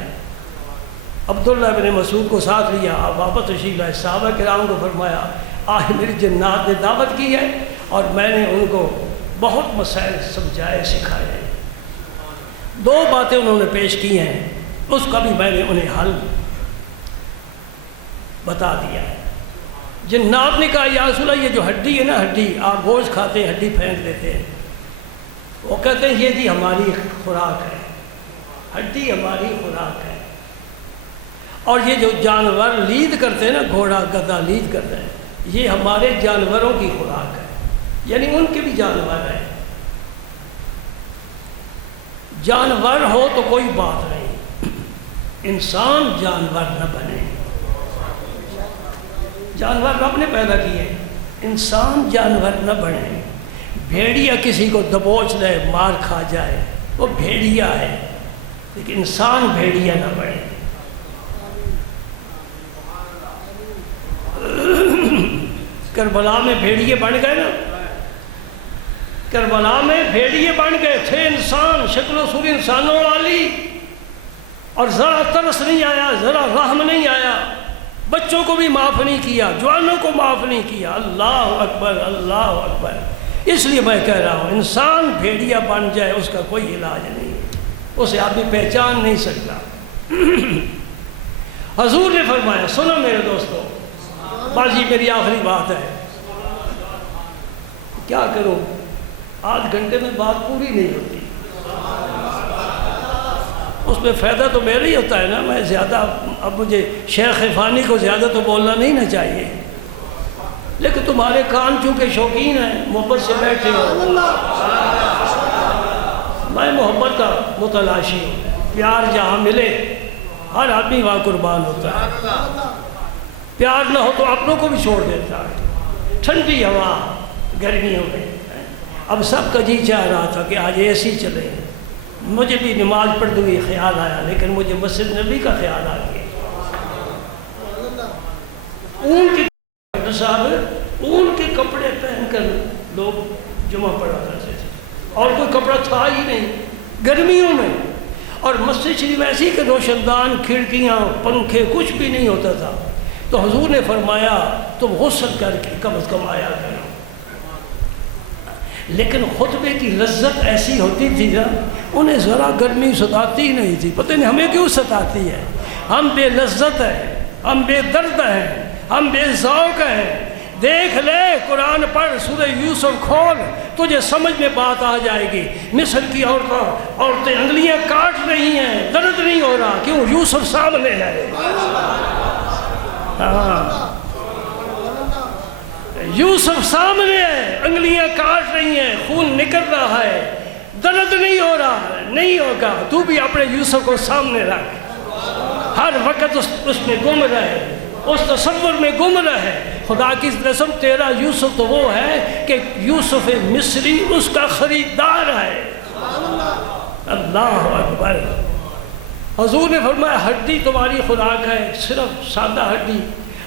عبداللہ بن مسعود کو ساتھ لیا، آپ واپس تشریف لائے، صحابہ کرام کو فرمایا آج میری جنات نے دعوت کی ہے اور میں نے ان کو بہت مسائل سمجھائے سکھائے، دو باتیں انہوں نے پیش کی ہیں، اس کا بھی میں نے انہیں حل بتا دیا ہے۔ جنات نے کہا یا رسول اللہ، یہ جو ہڈی ہے نا، ہڈی آپ گوشت کھاتے ہیں، ہڈی پھینک دیتے ہیں، وہ کہتے ہیں یہ جی ہماری خوراک ہے، ہڈی ہماری خوراک ہے، اور یہ جو جانور لید کرتے ہیں نا، گھوڑا گدھا لید کرتے ہیں، یہ ہمارے جانوروں کی خوراک ہے، یعنی ان کے بھی جانور ہیں۔ جانور ہو تو کوئی بات نہیں، انسان جانور نہ بنے، جانور رب نے پیدا کیے، انسان جانور نہ بنے۔ بھیڑیا کسی کو دبوچ لے مار کھا جائے وہ بھیڑیا ہے، لیکن انسان بھیڑیا نہ بنے۔ کربلا میں بھیڑیے بن گئے نا، کربلا میں بھیڑیے بن گئے تھے، انسان شکل و صورت انسانوں والی، اور ذرا ترس نہیں آیا، ذرا رحم نہیں آیا، بچوں کو بھی معاف نہیں کیا، جوانوں کو معاف نہیں کیا۔ اللہ اکبر، اللہ اکبر۔ اس لیے میں کہہ رہا ہوں انسان بھیڑیا بن جائے اس کا کوئی علاج نہیں، اسے آدمی پہچان نہیں سکتا۔ حضور نے فرمایا، سنو میرے دوستو، بازی میری آخری بات ہے، کیا کروں آدھ گھنٹے میں بات پوری نہیں ہوتی، اس میں فائدہ تو میرا ہی ہوتا ہے نا، میں زیادہ، اب مجھے شیخ فانی کو زیادہ تو بولنا نہیں نہ چاہیے، لیکن تمہارے کان چونکہ شوقین ہیں، محبت سے بیٹھے ہو، میں محبت کا متلاشی ہوں، پیار جہاں ملے ہر آدمی وہاں قربان ہوتا ہے، پیار نہ ہو تو اپنوں کو بھی چھوڑ دیتا ہے۔ ٹھنڈی ہوا گرمیوں میں، اب سب کا جی چاہ رہا تھا کہ آج اے سی چلے، مجھے بھی نماز پڑھتے ہوئے خیال آیا، لیکن مجھے مسجد نبی کا خیال آ گیا، اون کی صاحب اون کے کپڑے پہن کر لوگ جمعہ پڑھا کرتے تھے اور کوئی کپڑا تھا ہی نہیں گرمیوں میں، اور مسجد شریف ایسی کہ روشن دان، کھڑکیاں، پنکھے، کچھ بھی نہیں ہوتا تھا. تو حضور نے فرمایا تم غسل کر کے کم از کم آیا کرو. لیکن خطبے کی لذت ایسی ہوتی تھی نا، انہیں ذرا گرمی ستاتی نہیں تھی. پتہ نہیں ہمیں کیوں ستاتی ہے. ہم بے لذت ہیں، ہم بے درد ہیں، ہم بے ذوق ہیں. دیکھ لے قرآن پڑھ، سورہ یوسف کھول، تجھے سمجھ میں بات آ جائے گی. مصر کی عورتیں انگلیاں کاٹ رہی ہیں، درد نہیں ہو رہا. کیوں؟ یوسف سامنے ہے. یوسف سامنے ہے، انگلیاں کاٹ رہی ہیں، خون نکل رہا ہے، درد نہیں ہو رہا. نہیں ہوگا. تو بھی اپنے یوسف کو سامنے رکھ. ہر وقت اس میں گم رہے، اس تصور میں گم رہے. خدا کی قسم تیرا یوسف تو وہ ہے کہ یوسف مصری اس کا خریدار ہے. اللہ اکبر. حضور نے فرمایا ہڈی تمہاری خوراک ہے، صرف سادہ ہڈی.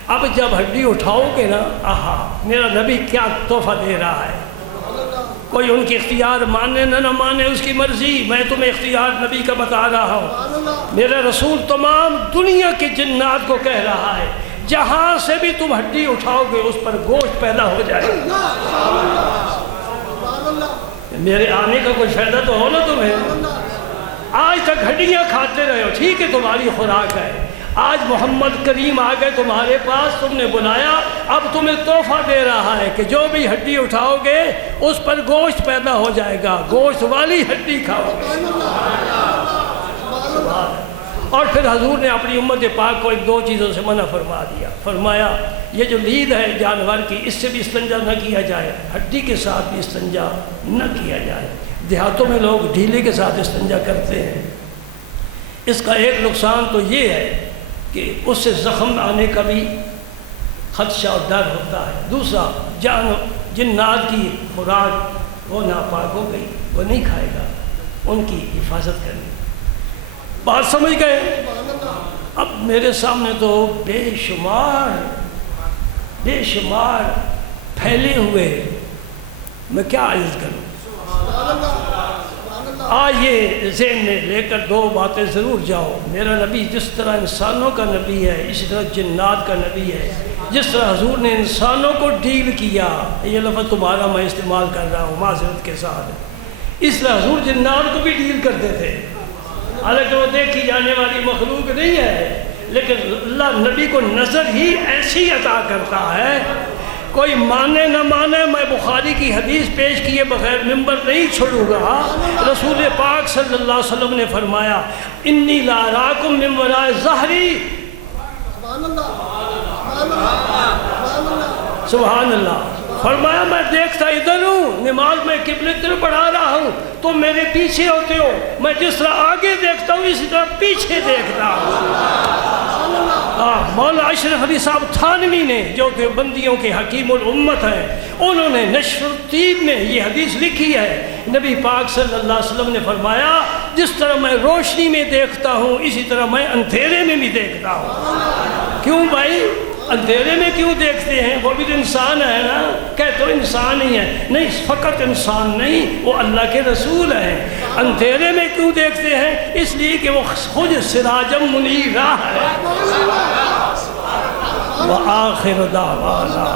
اب جب ہڈی اٹھاؤ گے نا، آہا میرا نبی کیا تحفہ دے رہا ہے. کوئی ان کی اختیار مانے نہ مانے اس کی مرضی، میں تمہیں اختیار نبی کا بتا رہا ہوں. میرا رسول تمام دنیا کے جنات کو کہہ رہا ہے جہاں سے بھی تم ہڈی اٹھاؤ گے اس پر گوشت پیدا ہو جائے گا. میرے آنے کا کوئی فائدہ تو ہو نا تمہیں. آج تک ہڈیاں کھاتے رہے ہو، ٹھیک ہے تمہاری خوراک ہے. آج محمد کریم آ گئے تمہارے پاس، تم نے بلایا، اب تمہیں تحفہ دے رہا ہے کہ جو بھی ہڈی اٹھاؤ گے اس پر گوشت پیدا ہو جائے گا. گوشت والی ہڈی کھاؤ. اور پھر حضور نے اپنی امت پاک کو ایک دو چیزوں سے منع فرما دیا. فرمایا یہ جو لید ہے جانور کی، اس سے بھی استنجا نہ کیا جائے، ہڈی کے ساتھ بھی استنجا نہ کیا جائے. دیہاتوں میں لوگ ڈھیلے کے ساتھ استنجا کرتے ہیں. اس کا ایک نقصان تو یہ ہے کہ اس سے زخم آنے کا بھی خدشہ اور ڈر ہوتا ہے. دوسرا، جنات کی خوراک وہ ناپاک ہو گئی، وہ نہیں کھائے گا. ان کی حفاظت کرنی. بات سمجھ گئے؟ اب میرے سامنے تو بے شمار پھیلے ہوئے، میں کیا عرض کروں. یہ ذہن میں لے کر دو باتیں ضرور جاؤ. میرا نبی جس طرح انسانوں کا نبی ہے، اسی طرح جنات کا نبی ہے. جس طرح حضور نے انسانوں کو ڈیل کیا، یہ لفظ تمہارا میں استعمال کر رہا ہوں معذرت کے ساتھ، اس طرح حضور جنات کو بھی ڈیل کرتے تھے. حالانکہ وہ دیکھی جانے والی مخلوق نہیں ہے، لیکن اللہ نبی کو نظر ہی ایسی عطا کرتا ہے. کوئی مانے نہ مانے، میں بخاری کی حدیث پیش کیے بغیر ممبر نہیں چھوڑوں گا. رسول پاک صلی اللہ علیہ وسلم نے فرمایا انی لا اراکم من وراء ظہری. سبحان اللہ. فرمایا میں دیکھتا ادھر ہوں، نماز میں قبلہ کی طرف پڑھا رہا ہوں، تم میرے پیچھے ہوتے ہو. میں جس طرح آگے دیکھتا ہوں اسی طرح پیچھے دیکھتا ہوں. مولانا اشرف علی صاحب تھانوی نے، جو دیوبندیوں کے حکیم الامت ہیں، انہوں نے نشر الطیب میں یہ حدیث لکھی ہے. نبی پاک صلی اللہ علیہ وسلم نے فرمایا جس طرح میں روشنی میں دیکھتا ہوں اسی طرح میں اندھیرے میں بھی دیکھتا ہوں. کیوں بھائی اندھیرے میں کیوں دیکھتے ہیں؟ وہ بھی تو انسان ہے نا. کہ تو انسان ہی ہے. نہیں، فقط انسان نہیں، وہ اللہ کے رسول ہیں. اندھیرے میں کیوں دیکھتے ہیں؟ اس لیے کہ وہ خود سراجم منیرہ ہے. وآخر دعوانا